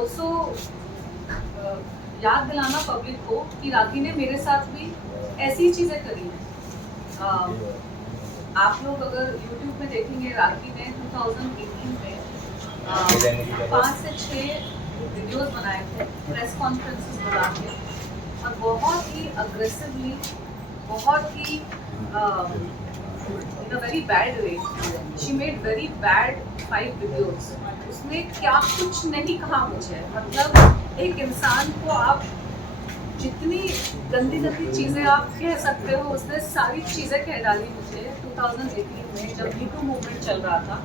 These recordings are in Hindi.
ऑल्सो याद दिलाना पब्लिक को कि राखी ने मेरे साथ भी ऐसी चीज़ें करी हैं। आप लोग अगर YouTube में देखेंगे, राखी ने 2018 में 5 से 6 वीडियोस बनाए थे, प्रेस कॉन्फ्रेंसेस बुला के, और बहुत ही अग्रेसिवली, बहुत ही in a very bad way, she made very bad 5 videos. उसने क्या कुछ नहीं कहा मुझे, मतलब एक इंसान को आप जितनी गंदी गंदी चीज़ें आप कह सकते हो, उसने सारी चीज़ें कह डाली मुझे 2018 में, जब मीटू मूवमेंट चल रहा था,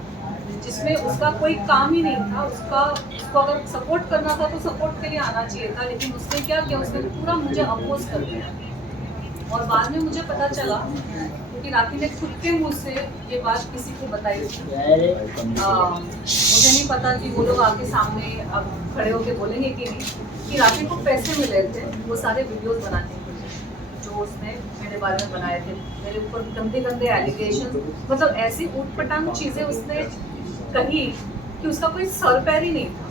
जिसमें उसका कोई काम ही नहीं था। उसको अगर सपोर्ट करना था तो सपोर्ट के लिए आना चाहिए था, लेकिन उसने क्या किया, उसने पूरा मुझे अपोज कर दिया। और बाद में मुझे पता चला, क्योंकि राखी ने खुद के मुंह से ये बात किसी को बताई थी। मुझे नहीं पता कि वो लोग आके सामने अब खड़े होके बोलेंगे कि नहीं, कि राखी को पैसे मिले थे वो सारे वीडियोस बनाने के लिए, जो उसने मेरे बारे में बनाए थे, मेरे ऊपर गंदे गंदे एलिगेशन, मतलब ऐसी ऊटपटांग चीज़ें उसने कही कि उसका कोई सर पैर ही नहीं था।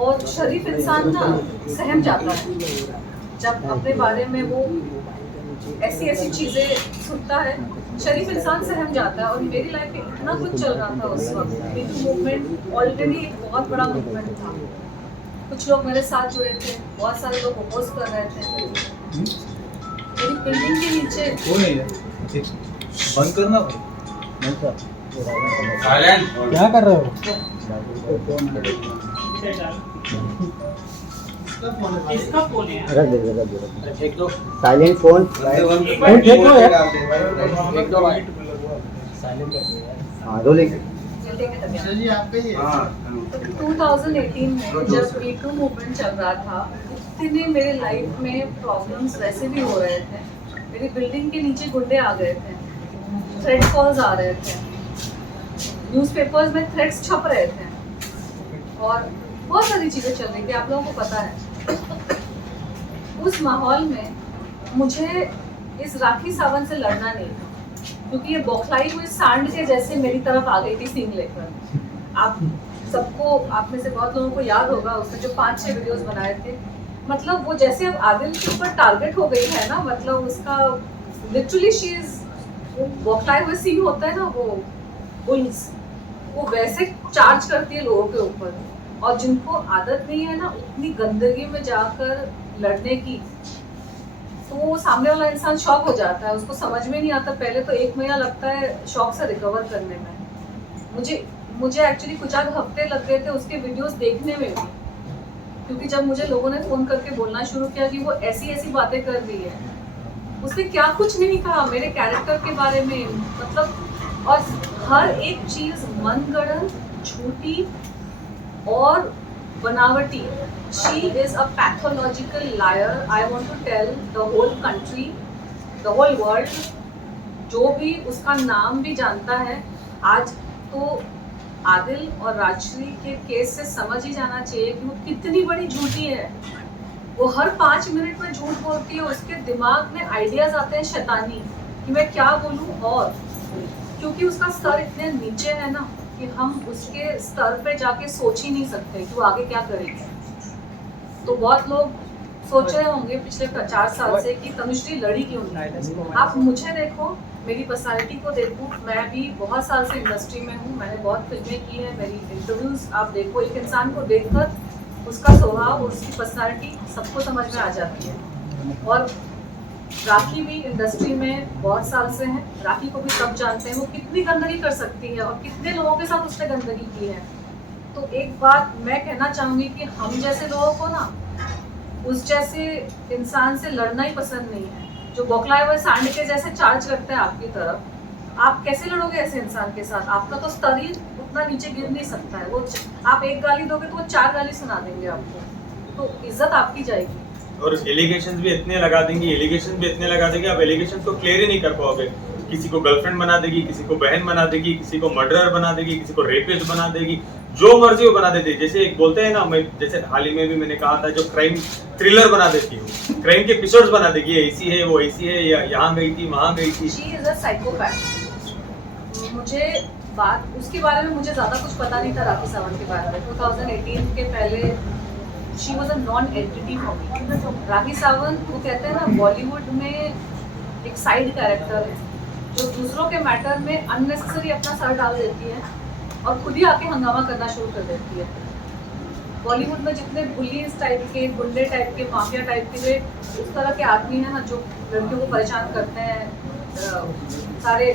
और शरीफ इंसान ना सहम जाता है जब अपने बारे में वो ऐसी ऐसी चीज़ें सुनता है, शरीफ इंसान सहम जाता है। और मेरी लाइफ में इतना कुछ चल रहा था उस वक्त, मीटू मूवमेंट ऑलरेडी एक बहुत बड़ा मूवमेंट था, कुछ लोग मेरे साथ जुड़े थे, बहुत सारे लोग अपोज कर रहे थे। मेरी बिल्डिंग के नीचे बंद करना क्या कर रहे हो? इसका फोन है। रख दे। फेंक दो साइलेंट फोन। फेंक दो भाई। हाँ रोलिंग। जी आपका ये 2018 में जब मीटू मूवमेंट चल रहा था, इतने मेरे लाइफ में प्रॉब्लम्स वैसे भी हो रहे थे। मेरी बिल्डिंग के नीचे गुंडे आ गए थे, थ्रेट कॉल्स आ रहे थे, न्यूज़पेपर्स में थ्रेट्स छप रहे थे, और बहुत सारी चीज़ें चल रही थी, आप लोगों को पता है। उस माहौल में मुझे इस राखी सावंत से लड़ना नहीं था, क्योंकि ये बौखलाई हुई सांड के जैसे मेरी तरफ आ गई थी सीन लेकर। आप सबको, आप में से बहुत लोगों को याद होगा उसने जो 5-6 वीडियोस बनाए थे, मतलब वो जैसे अब आदिल के ऊपर टारगेट हो गई है ना, मतलब उसका लिटरली शी इज, वो बौखलाए हुए सीन होता है ना, वो बुल्स, वो वैसे चार्ज करती है लोगों के ऊपर। और जिनको आदत नहीं है ना उतनी गंदगी में जाकर लड़ने की, तो वो सामने वाला इंसान शॉक हो जाता है, उसको समझ में नहीं आता। पहले तो 1 महीना लगता है शॉक से रिकवर करने में। मुझे एक्चुअली कुछ आध हफ्ते लग गए थे उसके वीडियोस देखने में भी, क्योंकि जब मुझे लोगों ने फ़ोन करके बोलना शुरू किया कि वो ऐसी ऐसी बातें कर रही है, उसने क्या कुछ नहीं कहा मेरे कैरेक्टर के बारे में, मतलब, और हर एक चीज़ मनगढ़ंत, झूठी और बनावटी। She is a pathological liar. I want to tell the whole country, the whole world, जो भी उसका नाम भी जानता है, आज तो आदिल और राजश्री के केस से समझ ही जाना चाहिए कि वो कितनी बड़ी झूठी है। वो हर 5 मिनट में झूठ बोलती है, उसके दिमाग में आइडियाज आते हैं शैतानी कि मैं क्या बोलूँ, और क्योंकि उसका स्तर इतने नीचे है ना कि हम उसके स्तर पे जाके सोच ही नहीं सकते कि वो आगे क्या करेगी। तो बहुत लोग सोच रहे होंगे पिछले 4 साल से कि तनुश्री लड़ी क्यों नहीं। आप मुझे देखो, मेरी पर्सनालिटी को देखो, मैं भी बहुत साल से इंडस्ट्री में हूँ, मैंने बहुत फिल्में की हैं, मेरी इंटरव्यूज आप देखो, एक इंसान को देखकर उसका स्वभाव और उसकी पर्सनालिटी सबको समझ में आ जाती है। और राखी भी इंडस्ट्री में बहुत साल से है, राखी को भी सब जानते हैं वो कितनी गंदगी कर सकती है और कितने लोगों के साथ उसने गंदगी की है। तो एक बात मैं कहना चाहूँगी कि हम जैसे लोगों को ना उस जैसे इंसान से लड़ना ही पसंद नहीं है, जो बौखलाए हुए सांड के जैसे चार्ज करता है आपकी तरफ। आप कैसे लड़ोगे ऐसे इंसान के साथ? आपका तो स्तर ही उतना नीचे गिर नहीं सकता है। वो आप एक गाली दोगे तो वो 4 गाली सुना देंगे आपको, तो इज्जत आपकी जाएगी। और एलिगेशन भी इतने लगा देंगे, आप एलिगेशन को क्लियर ही नहीं कर पाओगे। किसी को गर्लफ्रेंड बना देगी, किसी को बहन बना देगी, किसी को मर्डरर बना देगी, किसी को रेपिस्ट बना देगी, जो मर्जी वो बना देती है। जैसे एक बोलते हैं ना, मैं जैसे हाल ही में भी मैंने कहा था, जो क्राइम थ्रिलर बना देती हूँ, क्राइम के एपिसोड्स बना देगी, ऐसी है वो ऐसी है, या यहाँ गई थी वहाँ गई थी। She is a psychopath. मुझे बात उसके बारे में मुझे ज़्यादा कुछ पता नहीं था राखी सावंत के बारे में। 2018 के पहले she was a non entity for me. Rakhi Sawant, वो कहते हैं ना, बॉलीवुड में एक साइड कैरेक्टर है जो दूसरों के मैटर में अननेसेसरी अपना सर डाल देती है और खुद ही आके हंगामा करना शुरू कर देती है। बॉलीवुड में जितने बुलीज टाइप के, गुंडे टाइप के, माफिया टाइप के, वे उस तरह के आदमी हैं ना जो लड़कियों को परेशान करते हैं, सारे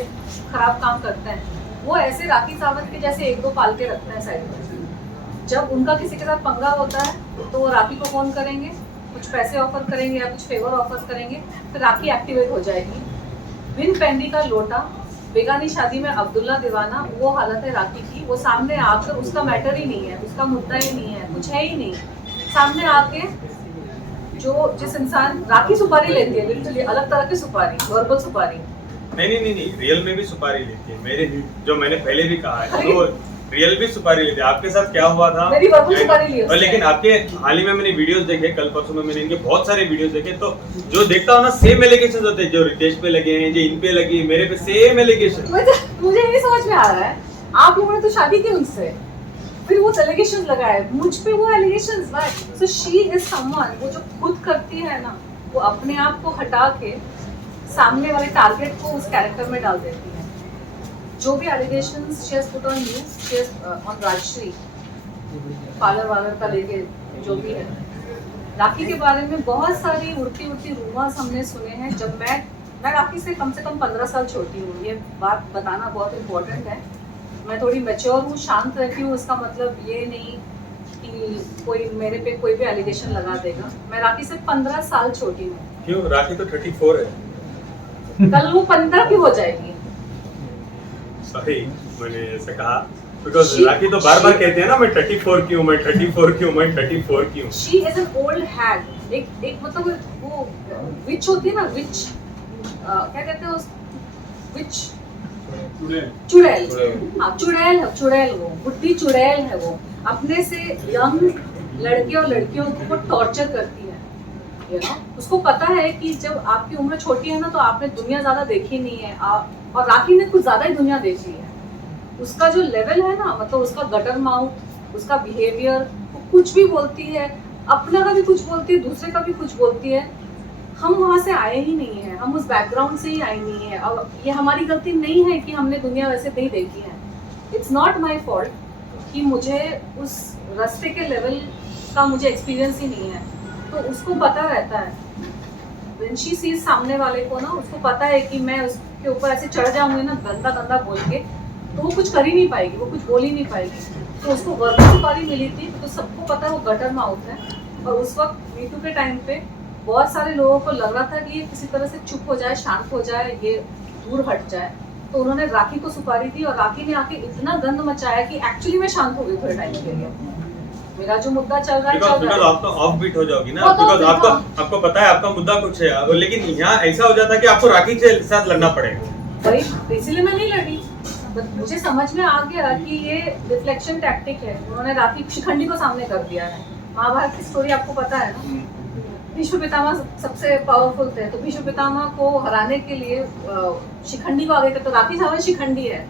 खराब काम करते हैं, वो ऐसे राखी सावंत के जैसे एक दो पाल के रखते हैं साइड में। जब उनका किसी के साथ पंगा होता है तो वो राखी को फोन करेंगे, कुछ पैसे ऑफर करेंगे या कुछ फेवर ऑफर करेंगे, फिर राखी एक्टिवेट हो जाएगी। बिन पेंडी का लोटा, बेगानी शादी में अब्दुल्ला दीवाना, वो हालत है राखी की। वो सामने आकर, उसका मैटर ही नहीं है, उसका मुद्दा ही नहीं है, कुछ है ही नहीं, सामने आके जो जिस इंसान राखी सुपारी लेती है, लिटरली अलग तरह की सुपारी, वर्बल सुपारी। नहीं, रियल में भी सुपारी लेती है। मेरे जो मैंने पहले भी कहा है, तो रियल भी सुपारी लेते हैं। आपके साथ क्या हुआ था? मेरी वर्बल सुपारी ली उसने। लेकिन आपके हाल ही में मैंने वीडियोस देखे, कल परसों में मैंने इनके बहुत सारे वीडियोस देखे, तो जो देखता हूँ ना, सेम एलिगेशंस होते हैं। जो रितेश पे लगे हैं, जो इन पे लगी, मेरे पे सेम एलिगेशन। मुझे नहीं समझ में आ रहा है, आप लोगों ने तो शादी की उनसे, फिर वो एलिगेशंस लगाए मुझ पे, वो allegations. So she is someone, वो जो खुद करती है ना, वो अपने आप को हटा के सामने वाले टारगेट को उस कैरेक्टर में डाल देती है। जो भी allegations she has put on you, she has on Rajshree, parlour वालर का लेके जो भी है, राखी के बारे में बहुत सारी उड़ती रूमर्स हमने सुने हैं। जब मैं राखी से कम 15 साल छोटी हूँ, ये बात बताना बहुत इम्पोर्टेंट है। मैं थोड़ी मैच्योर हूँ, शांत रहती हूँ, इसका मतलब ये नहीं कि कोई मेरे पे कोई भी एलिगेशन लगा देगा। मैं राखी से 15 साल छोटी हूँ। क्यों? राखी तो 34 है। कल वो 15 की हो जाएगी। सॉरी, मैंने ऐसा कहा बिकॉज़ राखी तो बार-बार कहते हैं ना, मैं 34 की हूँ, मैं 34 की हूँ, मैं 34 की हूँ। शी इज एन ओल्ड हैग। एक मतलब वो विच होती है ना, विच क्या कहते हैं उस, विच, चुड़ैल। हाँ, चुड़ैल, वो बुढ़ी चुड़ैल है। वो अपने से यंग लड़के और लड़कियों को टॉर्चर करती है, यू नो। उसको पता है कि जब आपकी उम्र छोटी है ना, तो आपने दुनिया ज्यादा देखी नहीं है, और राखी ने कुछ ज्यादा ही दुनिया देखी है। उसका जो लेवल है ना, मतलब उसका गटर माउथ, उसका बिहेवियर, वो कुछ भी बोलती है, अपना का भी कुछ बोलती है, दूसरे का भी कुछ बोलती है। हम वहाँ से आए ही नहीं है, हम उस बैकग्राउंड से ही आए नहीं है, और ये हमारी गलती नहीं है कि हमने दुनिया वैसे नहीं देखी है। इट्स नॉट माई फॉल्ट कि मुझे उस रास्ते के लेवल का मुझे एक्सपीरियंस ही नहीं है। तो उसको पता रहता है, व्हेन शी सीज सामने वाले को ना, उसको पता है कि मैं उसके ऊपर ऐसे चढ़ जाऊंगी ना गंदा बोल के, तो वो कुछ कर ही नहीं पाएगी, वो कुछ बोल ही नहीं पाएगी। तो उसको वर्बल सुपारी मिली थी, तो सबको पता है वो गटर माउथ है। और उस वक्त मीटू के टाइम पे बहुत सारे लोगों को लग रहा था कि ये किसी तरह से चुप हो जाए, शांत हो जाए, ये दूर हट जाए, तो उन्होंने राखी को सुपारी दी, और राखी ने आके इतना गंद मचाया कि एक्चुअली मैं शांत हो गई थोड़े टाइम के लिए। मेरा जो मुद्दा चल रहा है बिकॉज़ आप तो ऑफ बीट हो जाओगी ना, बिकॉज़ आपको पता है आपका मुद्दा कुछ है, लेकिन यहाँ ऐसा हो जाता है कि आपको राखी के साथ लड़ना पड़ेगा। वही, इसीलिए मैं नहीं लड़ी। मुझे समझ में आ गया कि ये डिफ्लेक्शन टैक्टिक है। उन्होंने राखी शिखंडी को सामने कर दिया है। महाभारत की स्टोरी आपको पता है ना, भीष्म पितामह सबसे पावरफुल थे, तो भीष्म पितामह को हराने के लिए शिखंडी को आगे कर, तो राखी सावंत शिखंडी है,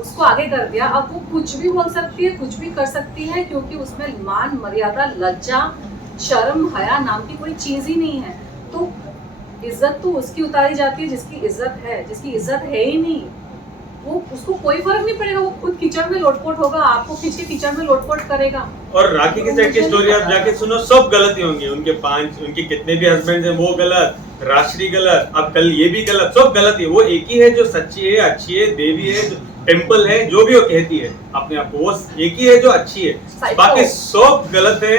उसको आगे कर दिया। अब वो कुछ भी बोल सकती है, कुछ भी कर सकती है, क्योंकि उसमें मान, मर्यादा, लज्जा, शर्म, हया नाम की कोई चीज ही नहीं है। तो इज्जत तो उसकी उतारी जाती है जिसकी इज्जत है, जिसकी इज्जत है ही नहीं, वो उसको कोई फर्क नहीं पड़ेगा। वो खुद कीचड़ में लोटपोट होगा, आपको खींच के कीचड़ में लोटपोट करेगा। और राखी के साइड की स्टोरी आप जाके सुनो, सब गलती होंगी। उनके कितने भी हस्बैंड हैं वो गलत, राष्ट्रीय गलत, अब कल ये भी गलत, सब गलत है। वो एक ही है जो सच्ची है, अच्छी है, देवी है, टेम्पल है, जो भी वो कहती है अपने आप को, वो एक ही है जो अच्छी है, बाकी सब गलत है,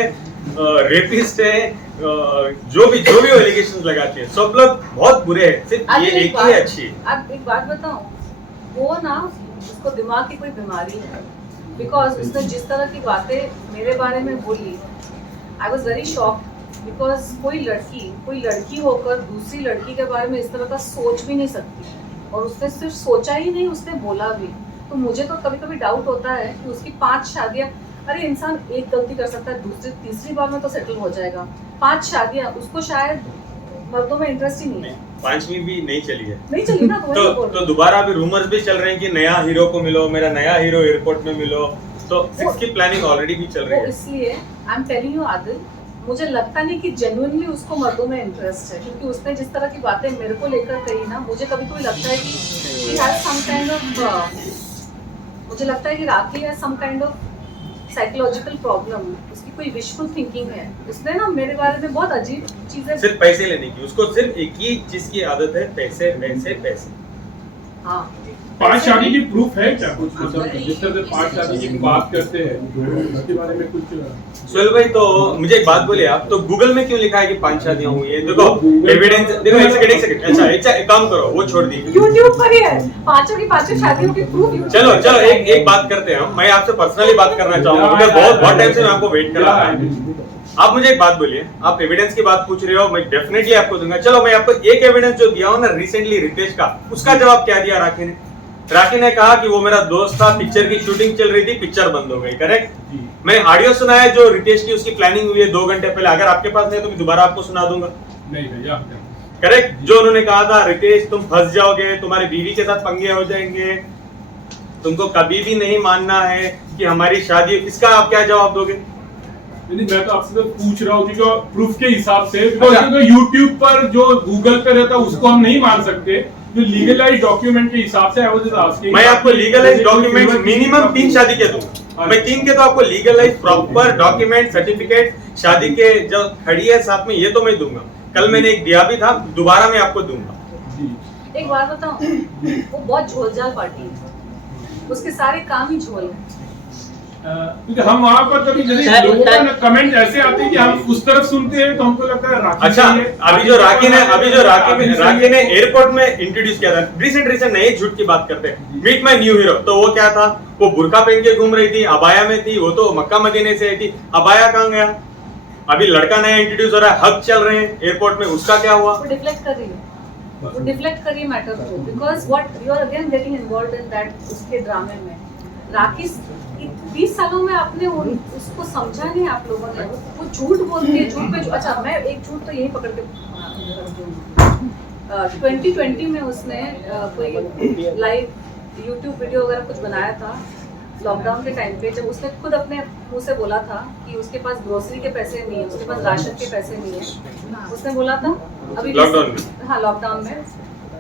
रेपिस्ट है, जो भी एलिगेशंस लगाते हैं, सब लोग बहुत बुरे हैं, सिर्फ ये एक ही अच्छी है। अब एक बात बताऊं, वो ना, उसको दिमाग की कोई बीमारी है, बिकॉज उसने जिस तरह की बातें मेरे बारे में बोली, I was very shocked. Because कोई लड़की होकर दूसरी लड़की के बारे में इस तरह का सोच भी नहीं सकती, और उसने सिर्फ सोचा ही नहीं, उसने बोला भी। तो मुझे तो कभी कभी डाउट होता है कि उसकी 5 शादियां, अरे इंसान एक गलती कर सकता है, दूसरी तीसरी बार में तो सेटल हो जाएगा। 5 शादियां, उसको शायद मर्दों में इंटरेस्ट ही नहीं है। 5वीं भी नहीं चली है, नहीं चली ना। तो दोबारा अभी रूमर्स भी चल रहे हैं कि नया हीरो को मिलो, मेरा नया हीरो एयरपोर्ट में मिलो, तो 6 की प्लानिंग ऑलरेडी भी चल रही वो है। इसलिए I am telling you Adil, मुझे लगता नहीं कि जेन्युइनली उसको मर्दों में इंटरेस्ट है, क्योंकि उसने जिस तरह की बातें मेरे को लेकर कही ना, मुझे कभी कभी लगता है कि he has some kind of, मुझे लगता है कि Rakhi has some kind of psychological problem, उसकी कोई विशफुल थिंकिंग है। उसने ना मेरे बारे में बहुत अजीब चीजें, सिर्फ पैसे लेने की, उसको सिर्फ एक ही चीज की आदत है, पैसे पैसे पैसे। हाँ 5 शादी की प्रूफ है क्या कुछ, मतलब जिस तरह से 5 शादी की बात करते हैं उसके बारे में कुछ? सोहेल भाई, तो मुझे एक बात बोलिए आप, तो गूगल में क्यों लिखा है कि 5 शादियां हुई है? देखो एविडेंस, देखो एक सेकंड, अच्छा एक काम करो, वो छोड़ दी, यूट्यूब पर ही है पांचों की पांचों शादियों की प्रूफ। चलो चलो एक बात करते हैं हम, मैं आपसे पर्सनली बात करना चाहूंगा, मुझे बहुत टाइम से मैं आपको वेट कर रहा था। आप मुझे एक बात बोलिए, आप एविडेंस की बात पूछ रहे हो, मैं डेफिनेटली आपको दूंगा। चलो मैं आपको एक एविडेंस जो दिया हूं ना रिसेंटली रितेश का, उसका जवाब क्या दिया राखी ने? राखी ने कहा कि वो मेरा दोस्त था, पिक्चर की शूटिंग चल रही थी, पिक्चर बंद हो गई, करेक्ट? मैं ऑडियो सुनाया जो रितेश की उसकी प्लानिंग हुई है 2 घंटे पहले, अगर आपके पास नहीं तो मैं दोबारा आपको सुना दूंगा। नहीं भैया, करेक्ट, जो उन्होंने कहा था, रितेश तुम फंस जाओगे, तुम्हारी बीवी के साथ पंगे हो जाएंगे, तुमको कभी भी नहीं मानना है कि हमारी शादी, इसका आप क्या जवाब दोगे? नहीं, मैं तो आपसे तो पूछ रहा हूँ कि प्रूफ के हिसाब से, बिकॉज़ यूट्यूब पर जो गूगल पे रहता है उसको हम नहीं मान सकते, जो लीगलाइज डॉक्यूमेंट के हिसाब से मैं आपको लीगलाइज डॉक्यूमेंट मिनिमम 3 शादी के दूंगा, मैं 3 के तो आपको लीगलाइज प्रॉपर डॉक्यूमेंट सर्टिफिकेट शादी के जो खड़ी है साथ में, ये तो मैं दूंगा। कल मैंने एक दिया भी था, दोबारा मैं आपको दूंगा। एक बात बताऊं, वो बहुत झोलझाल पार्टी है, उसके सारे काम ही झोल है। क्योंकि हम वहाँ पर कभी लोगों का कमेंट ऐसे आते हैं कि हम उस तरफ सुनते हैं तो हमको लगता है राखी। अच्छा, अभी जो राखी ने एयरपोर्ट में इंट्रोड्यूस किया था, रिसेंट नहीं, झूठ की बात करते हैं, मीट माय न्यू हीरो, तो वो क्या था? वो बुर्का पहन के घूम रही थी, अबाया में थी, वो तो मक्का मदीने से आई थी, अबाया कहाँ गया? अभी लड़का नया इंट्रोड्यूस हो रहा है, हक चल रहे हैं एयरपोर्ट में, उसका क्या हुआ? वो डिफ्लेक्ट कर रही है, वो डिफ्लेक्ट कर रही है मैटर को, because what you are again getting involved in that, उसके ड्रामे में। राखी 20 सालों में आपने उसको समझा नहीं आप लोगों ने, वो झूठ बोलती है, झूठ पे अच्छा मैं एक झूठ तो यही पकड़ के 2020 में उसने कोई लाइव यूट्यूब वीडियो वगैरह कुछ बनाया था लॉकडाउन के टाइम पे, जब उसने खुद अपने मुंह से बोला था कि उसके पास ग्रोसरी के पैसे नहीं है, उसके पास राशन के पैसे नहीं है, उसने बोला था अभी लॉकडाउन में। हाँ लॉकडाउन में,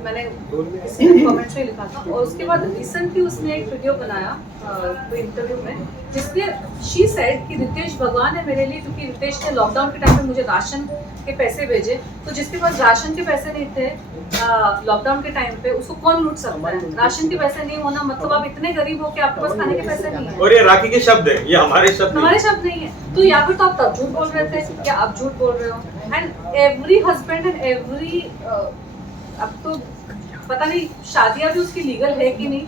मैंने कमेंट्स में लिखा था। और उसके बाद रिसेंटली उसने एक वीडियो बनाया कोई इंटरव्यू में, जिसमें शी सेड कि रितेश भगवान है मेरे लिए, क्योंकि रितेश ने लॉकडाउन के टाइम पे मुझे राशन के पैसे भेजे, तो जिसके पास राशन के पैसे नहीं थे लॉकडाउन के टाइम पे, उसको कौन लूट सकता है? राशन के पैसे नहीं होना मतलब आप इतने गरीब हो कि आपके पास खाने के पैसे नहीं है। और ये राखी के शब्द है, ये हमारे शब्द नहीं है। तो या फिर तो आप तब झूठ बोल रहे थे या आप झूठ बोल रहे हो। And every husband and every, अब तो पता नहीं शादियां भी उसकी लीगल है कि नहीं,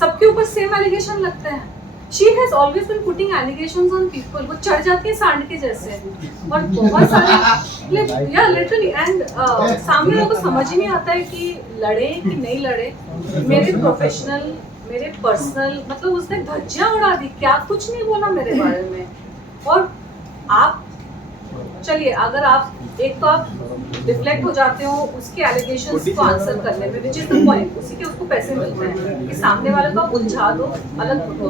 सबके ऊपर सेम एलिगेशन लगते हैं। She has always been putting allegations on people. वो चढ़ जाती है सांड के जैसे, और बहुत सारे या लिटरली, एंड सामने लोगों को समझ ही नहीं आता है कि लड़े कि नहीं लड़े। मेरे प्रोफेशनल, मेरे पर्सनल, मतलब उसने धज्जियां उड़ा दी, क्या कुछ नहीं बोला मेरे बारे में। और आप चलिए, अगर आप एक तो आप डिफ्लेक्ट हो जाते हो उसके एलिगेशंस को आंसर करने में, विच इज द पॉइंट, उसी के उसको पैसे मिलते हैं कि सामने वाले को आप उलझा दो, अलग दो।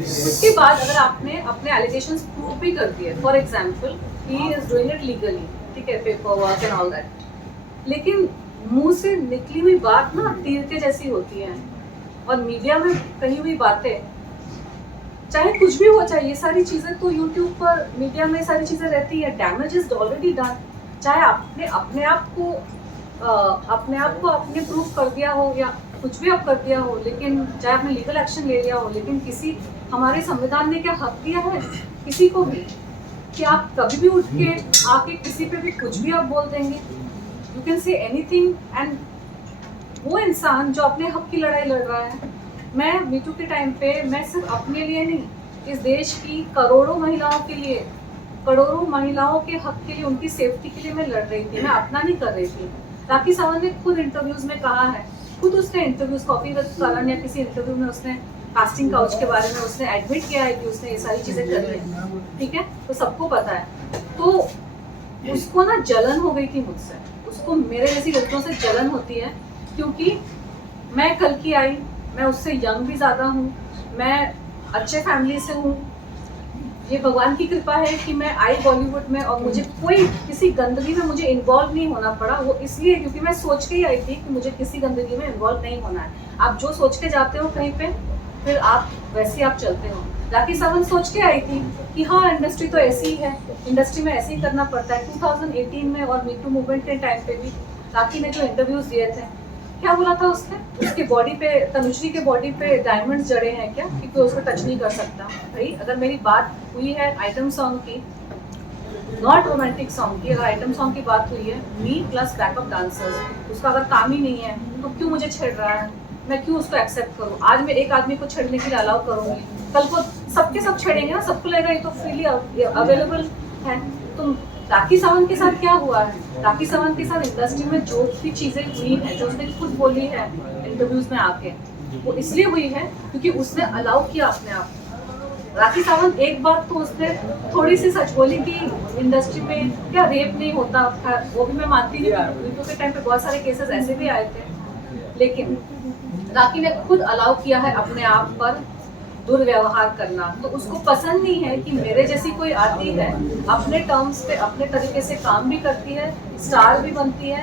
उसके बाद अगर आपने अपने एलिगेशंस प्रूव भी कर दिए, for example he is doing it legally, ठीक है, paper work and all that, लेकिन मुंह से निकली हुई बात ना तीर के जैसी होती है, और मीडिया में कही हुई बातें, चाहे कुछ भी हो, चाहे ये सारी चीजें तो यूट्यूब पर मीडिया में सारी चीजें रहती है, डैमेज इज ऑलरेडी डन। चाहे आपने अपने आप को आपने प्रूव कर दिया हो या कुछ भी आप कर दिया हो, लेकिन चाहे आपने लीगल एक्शन ले लिया हो, लेकिन किसी, हमारे संविधान ने क्या हक दिया है किसी को भी कि आप कभी भी उठ के आके किसी पे भी कुछ भी आप बोल देंगे, you can say anything. And वो इंसान जो अपने हक की लड़ाई लड़ रहा है, मैं मीटू के टाइम पे मैं सिर्फ अपने लिए नहीं, इस देश की करोड़ों महिलाओं के लिए, करोड़ों महिलाओं के हक के लिए, उनकी सेफ्टी के लिए मैं लड़ रही थी, मैं अपना नहीं कर रही थी। राखी सावंत ने खुद इंटरव्यूज में कहा है, खुद उसने इंटरव्यूज, कॉपी करण या किसी इंटरव्यू में उसने कास्टिंग काउच के बारे में उसने एडमिट किया है कि उसने ये सारी चीजें करी है, ठीक है, तो सबको पता है। तो उसको ना जलन हो गई थी मुझसे, उसको मेरे जैसी लड़कियों से जलन होती है, क्योंकि मैं कल की आई, मैं उससे यंग भी ज़्यादा हूँ, मैं अच्छे फैमिली से हूँ, ये भगवान की कृपा है कि मैं आई बॉलीवुड में और मुझे कोई किसी गंदगी में मुझे इन्वॉल्व नहीं होना पड़ा। वो इसलिए क्योंकि मैं सोच के ही आई थी कि मुझे किसी गंदगी में इन्वॉल्व नहीं होना है। आप जो सोच के जाते हो कहीं पे, फिर आप वैसे आप चलते हो। राखी सावंत सोच के आई थी कि हाँ इंडस्ट्री तो ऐसी ही है, इंडस्ट्री में ऐसे ही करना पड़ता है। 2018 में और मी टू मूवमेंट के टाइम पे भी राखी ने जो इंटरव्यूज दिए थे, क्या बोला था उसने, उसके बॉडी पे, तनुश्री के बॉडी पे डायमंड्स जड़े हैं क्या, कि कोई उसको टच नहीं कर सकता। भाई अगर मेरी बात हुई है आइटम सॉन्ग की, नॉट रोमांटिक सॉन्ग की, अगर आइटम सॉन्ग की बात हुई है, मी प्लस बैकअप डांसर्स, उसका अगर काम ही नहीं है तो क्यों मुझे छेड़ रहा है, मैं क्यों उसको एक्सेप्ट करूँ। आज मैं एक आदमी को छेड़ने के लिए अलाउ करूँगी, कल को सबके सब छेड़ेंगे ना, सबको लगेगा ये तो फ्रीली अवेलेबल है। तो राखी सावंत के साथ क्या हुआ है, राखी सावंत के साथ इंडस्ट्री में जो भी चीज़ें हुई हैं, जो उसने खुद बोली है इंटरव्यूज में आके, वो इसलिए हुई है क्योंकि उसने अलाउ किया अपने आप। राखी सावंत एक बार तो उसने थोड़ी सी सच बोली कि इंडस्ट्री में क्या रेप नहीं होता, वो भी मैं मानती हूँ, वीटू के टाइम पे बहुत सारे केसेस ऐसे भी आए थे, लेकिन राखी ने खुद अलाउ किया है अपने आप पर दुर्व्यवहार करना। तो उसको पसंद नहीं है कि मेरे जैसी कोई आती है, अपने टर्म्स पे अपने तरीके से काम भी करती है, स्टार भी बनती है।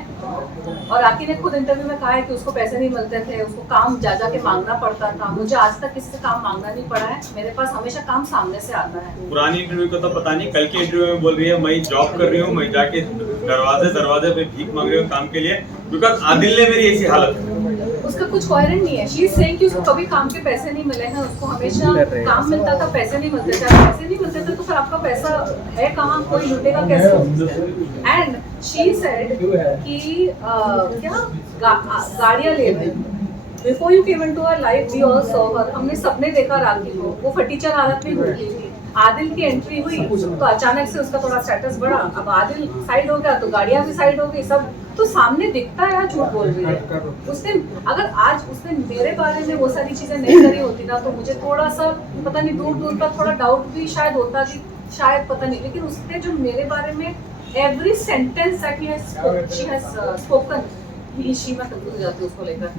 और राखी ने खुद इंटरव्यू में कहा है कि उसको पैसे नहीं मिलते थे, उसको काम जा के मांगना पड़ता था। मुझे आज तक किसी से काम मांगना नहीं पड़ा है, मेरे पास हमेशा काम सामने से आता है। पुरानी इंटरव्यू को तो पता नहीं, कल की इंटरव्यू में बोल रही है मैं जॉब कर रही हूँ, मैं जाके दरवाजे पे भीख मांग रही हूँ काम के लिए, बिकॉज आदिल ने मेरी ऐसी हालत है। उसका कुछ कोहेरेंट नहीं है। शी इज सेइंग कि उसको कभी काम के पैसे नहीं मिले हैं, उसको हमेशा काम मिलता था, पैसे नहीं मिलते थे। पैसे नहीं मिलते थे तो फिर आपका पैसा है कहाँ, कोई लूटेगा कैसे। एंड शी सेड कि गाड़ियाँ ले रहे before you came into our life we all saw her, हमने सबने देखा राखी को, वो फटीचर हालत में घूम रही थी। आदिल की एंट्री हुई तो अचानक से उसका थोड़ा स्टेटस बढ़ा, अब आदिल साइड हो गया तो गाड़ियाँ भी साइड हो गई, सब तो सामने दिखता है। यार झूठ बोल रही है उसने, अगर आज उसने मेरे बारे में वो सारी चीजें नहीं करी होती ना तो मुझे थोड़ा सा पता नहीं दूर दूर का थोड़ा डाउट भी शायद होता कि शायद पता नहीं, लेकिन उसने जो मेरे बारे में every sentence that she has spoken, he she मैं कंफ्यूज हो जाती हूँ उसको लेकर।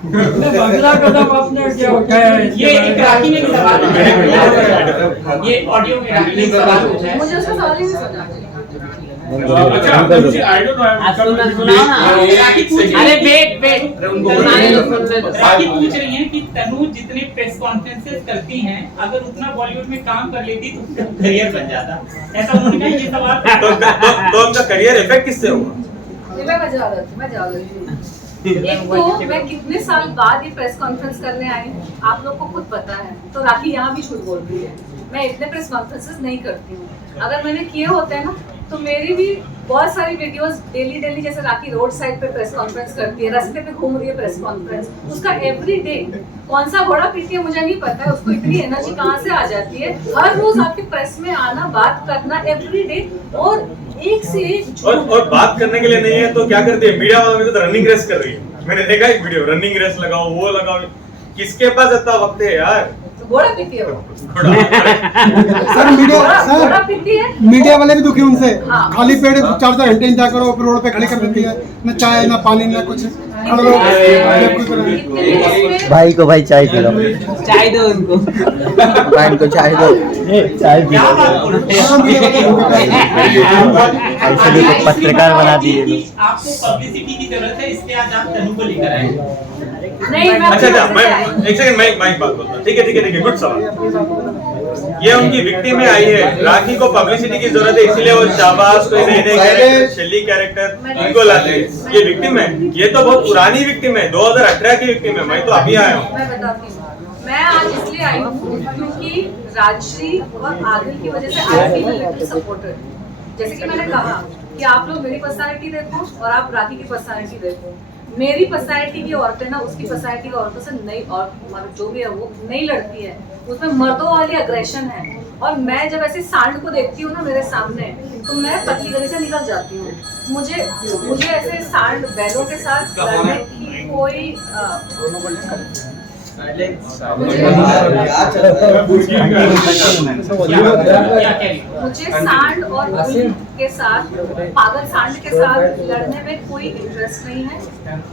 अगला कदम आपने क्या उठाया है? ये एक राखी ने सवाल उठाया, ये ऑडियो में राखी ने सवाल उठाया, मुझे उसका सवाल ही नहीं समझा। अच्छा आई डोंट नो, राखी पूछ, अरे वेट राखी पूछ रही हैं कि तनु जितने प्रेस कॉन्फ्रेंसेस करती हैं, अगर उतना बॉलीवुड में काम कर लेती तो उसका करियर बन जाता, ऐसा उन्होंने कहा। ये सवाल तो उनका करियर इफेक्ट किससे होगा? मैं जा रही हूँ। एक तो मैं कितने साल बाद ये प्रेस कॉन्फ्रेंस करने आई, आप लोग को खुद पता है। तो राखी यहाँ भी झूठ बोल रही है, मैं इतने प्रेस कॉन्फ्रेंसेस नहीं करती हूँ। अगर मैंने किए होते हैं ना तो मेरी भी बहुत सारी वीडियोस डेली जैसे राखी रोड साइड पे प्रेस कॉन्फ्रेंस करती है, रास्ते पे घूम रही है प्रेस कॉन्फ्रेंस, उसका एवरी डे कौन सा घोड़ा पीती है मुझे नहीं पता है, उसको इतनी एनर्जी कहाँ से आ जाती है, हर रोज आपके प्रेस में आना, बात करना एवरी डे, और एक से एक और बात करने के लिए नहीं है तो क्या करती है मीडिया वालों में, तो रनिंग रेस कर रही है। मैंने देखा एक वीडियो, रनिंग रेस लगाओ, वो लगाओ, किसके पास इतना वक्त है यार? घोड़ा पीती है वो। सर घोड़ा पीती है, मीडिया वाले भी दुखी उनसे। हाँ। खाली पेट 4-4 घंटे इंतजार करो, फिर रोड पे खड़ी कर देती है, ना चाय ना पानी ना कुछ। भाई को भाई चाय पिलाओ, चाय दो उनको, भाई को चाय दो, चाय क्या बात बोल रहे ऐसे भी तो पत्रकार बना दिए लोग। आपको पब्लिसिटी की जरूरत है, इसलिए आज आप तनु को लेकर आए। नहीं अच्छा मैं एक सेकंड मैं बात बोलता हूँ। ठीक है गुड सवाल। ये उनकी विक्टिम में आई है, राखी को पब्लिसिटी की जरूरत है इसलिए वो शाबाश कोई नए कैरेक्टर, शेली कैरेक्टर इनको लाते हैं। ये विक्टिम है, ये तो बहुत पुरानी विक्टिम है, 2018 की विक्टिम है, मैं तो अभी आया हूँ। मैं बताती हूँ, मैं आज इसलिए आई हूँ क्योंकि राजश्री और आदिल की वजह से आई फील लिटिल सपोर्टेड। जैसे कि मैंने कहा कि आप लोग मेरी पर्सनालिटी देखो और आप राखी की पर्सनालिटी देखो। मेरी पर्सनालिटी की औरतें ना उसकी पर्सनालिटी की औरतों से नहीं, और मतलब जो भी है वो नहीं लड़ती है, उसमें मर्दों वाली अग्रेशन है। और मैं जब ऐसे सांड को देखती हूँ ना मेरे सामने तो मैं पतली गली से निकल जाती हूँ। मुझे ऐसे सांड बैलों के साथ लड़ने की कोई मुझे सांड और उन के साथ, पागल सांड के साथ लड़ने में कोई इंटरेस्ट नहीं है,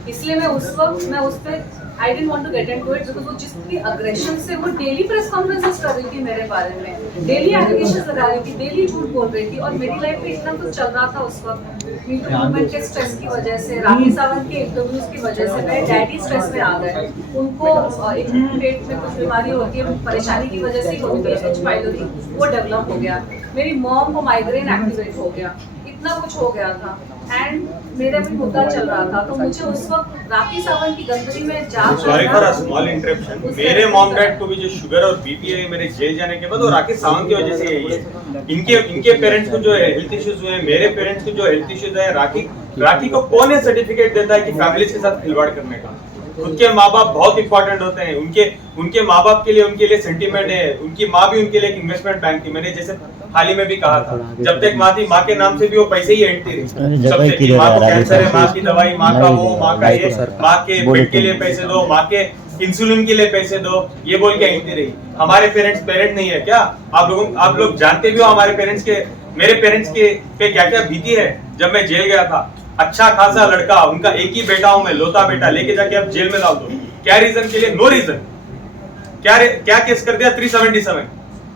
इसलिए मैं उस पर I didn't want to get into it because वो जितनी अग्रेशन से वो डेली प्रेस कॉन्फ्रेंसेस कर रही थी मेरे बारे में, डेली एलिगेशंस लगा रही थी, डेली झूठ बोल रही थी। और मेरी लाइफ में इतना कुछ चल रहा था उस वक्त, मी टू मूवमेंट के स्ट्रेस की वजह से, राखी सावंत के इंटरव्यूज की वजह से मेरे डैडी स्ट्रेस में आ गए। उनको एक पेट में कुछ बीमारी होती है, परेशानी की वजह से होती है, एच पाइलोरी, वो डेवलप हो गया। मेरी मॉम को माइग्रेन एक्टिवेट हो गया, इतना कुछ हो गया था एंड मेरा भी मुद्दा चल रहा था। तो मुझे उस वक्त राखी सावंत की गंदगी में जा sorry for a small interruption, मेरे मॉम डैड को भी जो शुगर और बीपी है मेरे जेल जाने के बाद वो राखी सावंत की वजह से यही है। इनके पेरेंट्स को जो हेल्थ इश्यूज हुए, मेरे पेरेंट्स को जो हेल्थ इश्यूज है, राखी को कौन है सर्टिफिकेट देता है कि फैमिलीज के साथ खिलवाड़ करने का? उनके माँ बाप बहुत इंपॉर्टेंट होते हैं, उनके माँ बाप के लिए उनके लिए सेंटीमेंट है। उनकी माँ भी उनके लिए एक इन्वेस्टमेंट बैंक थी। मैंने जैसे हाल ही में भी कहा था, जब तक माँ थी, माँ के नाम से भी वो पैसे ही एंटती रही। सबसे माँ को कैंसर है, माँ की दवाई, माँ का वो, माँ का ये, माँ के बेड के लिए पैसे दो, माँ के इंसुलिन के लिए पैसे दो, ये बोल के एंटती रही। हमारे पेरेंट नहीं है क्या? आप लोग जानते भी हो हमारे पेरेंट्स के, मेरे पेरेंट्स के पे क्या क्या बीती है। जब मैं जेल गया था, अच्छा खासा लड़का, उनका एक ही बेटा हूं मैं, लोता बेटा, लेके जाके आप जेल में डाल दो। क्या रीजन के लिए? No reason. क्या केस कर दिया? 377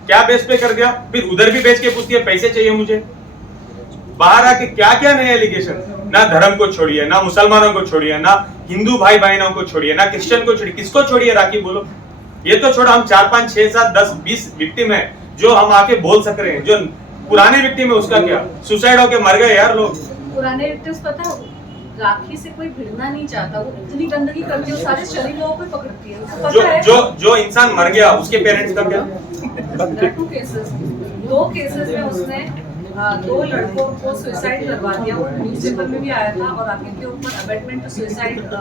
क्या बेस पे कर दिया? फिर उधर भी बेच के पूछती है पैसे चाहिए मुझे। बाहर आके क्या क्या नए एलिगेशन, ना धर्म को छोड़िए, ना मुसलमानों को छोड़िए, ना हिंदू भाई बहनों को छोड़िए, ना क्रिश्चियन को छोड़िए, किसको छोड़िए? राखी बोलो। ये तो छोड़ो, हम 4 5 6 7 10 20 विक्टिम है जो हम आके बोल सक रहे हैं। जो पुराने विक्टिम है उसका क्या? सुसाइड होके मर गए यार लोग। पुराने विक्टिम्स पता है, राखी से कोई भिड़ना नहीं चाहता, वो इतनी गंदगी करती है, वो सारे शरीर लोगों को पकड़ती है। उसको पता है जो इंसान मर गया उसके पेरेंट्स का क्या? 2 केसेस में उसने 2 लड़कों को सुसाइड करवा दिया। वो न्यूज़पेपर में भी आया था और राखी के ऊपर अबेटमेंट टू सुसाइड का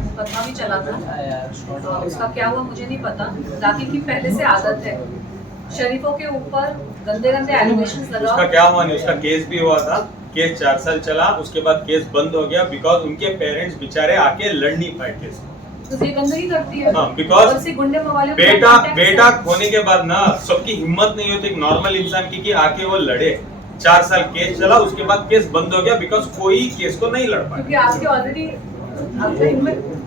मुकदमा भी चला था। उसका क्या हुआ मुझे नहीं पता। राखी की पहले से आदत है शरीफों के ऊपर गंदे एलिगेशंस लगाओ। उसका क्या हुआ नहीं, उसका केस भी हुआ था, केस 4 साल चला, उसके बाद केस बंद हो गया बिकॉज उनके पेरेंट्स बेचारे आके लड़ नहीं पाए केस। तो ये गंदगी करती है। हाँ, बिकॉज गुंडे मवाले बेटा खोने के बाद ना सबकी हिम्मत नहीं होती एक नॉर्मल इंसान की कि आके वो लड़े। 4 साल केस चला, उसके बाद केस बंद हो गया बिकॉज कोई केस को नहीं लड़ पाया। क्योंकि आपके ऑलरेडी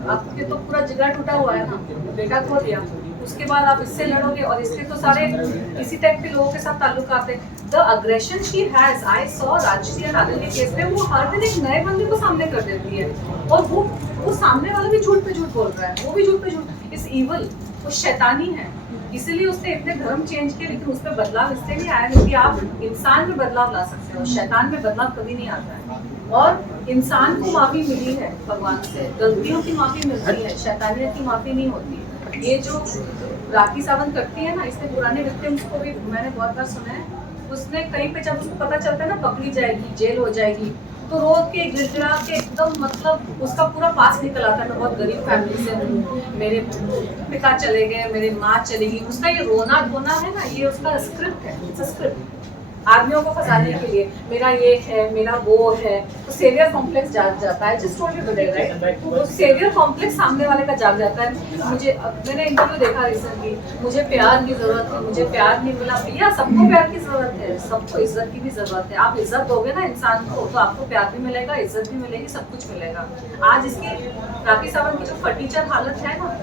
आपके तो पूरा जिगर टूटा हुआ है ना, बेटा खो दिया, उसके बाद आप इससे लड़ोगे और इसके तो सारे इसी टाइप के लोगों के साथ ताल्लुक आते हैं। The aggression she has, I saw Rajshri और आदिल के केस में, वो हर दिन एक नए बंदे को सामने कर देती है और वो सामने वाला भी झूठ पे झूठ बोल रहा है, वो भी झूठ पे झूठ। इस इवल, वो शैतानी है। इसीलिए उसने इतने धर्म चेंज किए, लेकिन उस पर बदलाव इसलिए नहीं आया क्योंकि आप इंसान में बदलाव ला सकते हो, शैतान में बदलाव कभी नहीं आता है। और इंसान को माफी मिली है भगवान से, गलतियों की माफी मिलती है, शैतानियत की माफी नहीं होती। ये जो राखी सावंत करती है ना, इसने पुराने विक्टिम्स को भी मैंने बहुत बार सुना है, उसने कहीं पे जब उसको पता चलता है ना पकड़ी जाएगी, जेल हो जाएगी, तो रो के गिड़गिड़ा के एकदम, मतलब उसका पूरा पास निकल आता है। मैं बहुत गरीब फैमिली से हूँ, मेरे पिता चले गए, मेरी माँ चली गई। उसका ये रोना धोना है ना, ये उसका स्क्रिप्ट है, इट्स अ स्क्रिप्ट आदमियों को फंसाने के लिए। मेरा ये है, मेरा वो है, तो सेवियर कॉम्प्लेक्स जाग जाता है। जिस टोल पे राइट, तो सेवियर कॉम्प्लेक्स सामने वाले का जाग जाता है। मैंने इंटरव्यू देखा रिसेंटली, मुझे प्यार की जरूरत है, मुझे प्यार नहीं मिला। भैया सबको प्यार की जरूरत है, सबको इज्जत की भी जरूरत है। आप इज्जत दोगे ना इंसान को, तो आपको प्यार भी मिलेगा, इज्जत भी मिलेगी, सब कुछ मिलेगा। आज इसकी राखी सावंत की जो फटीचर हालत है ना,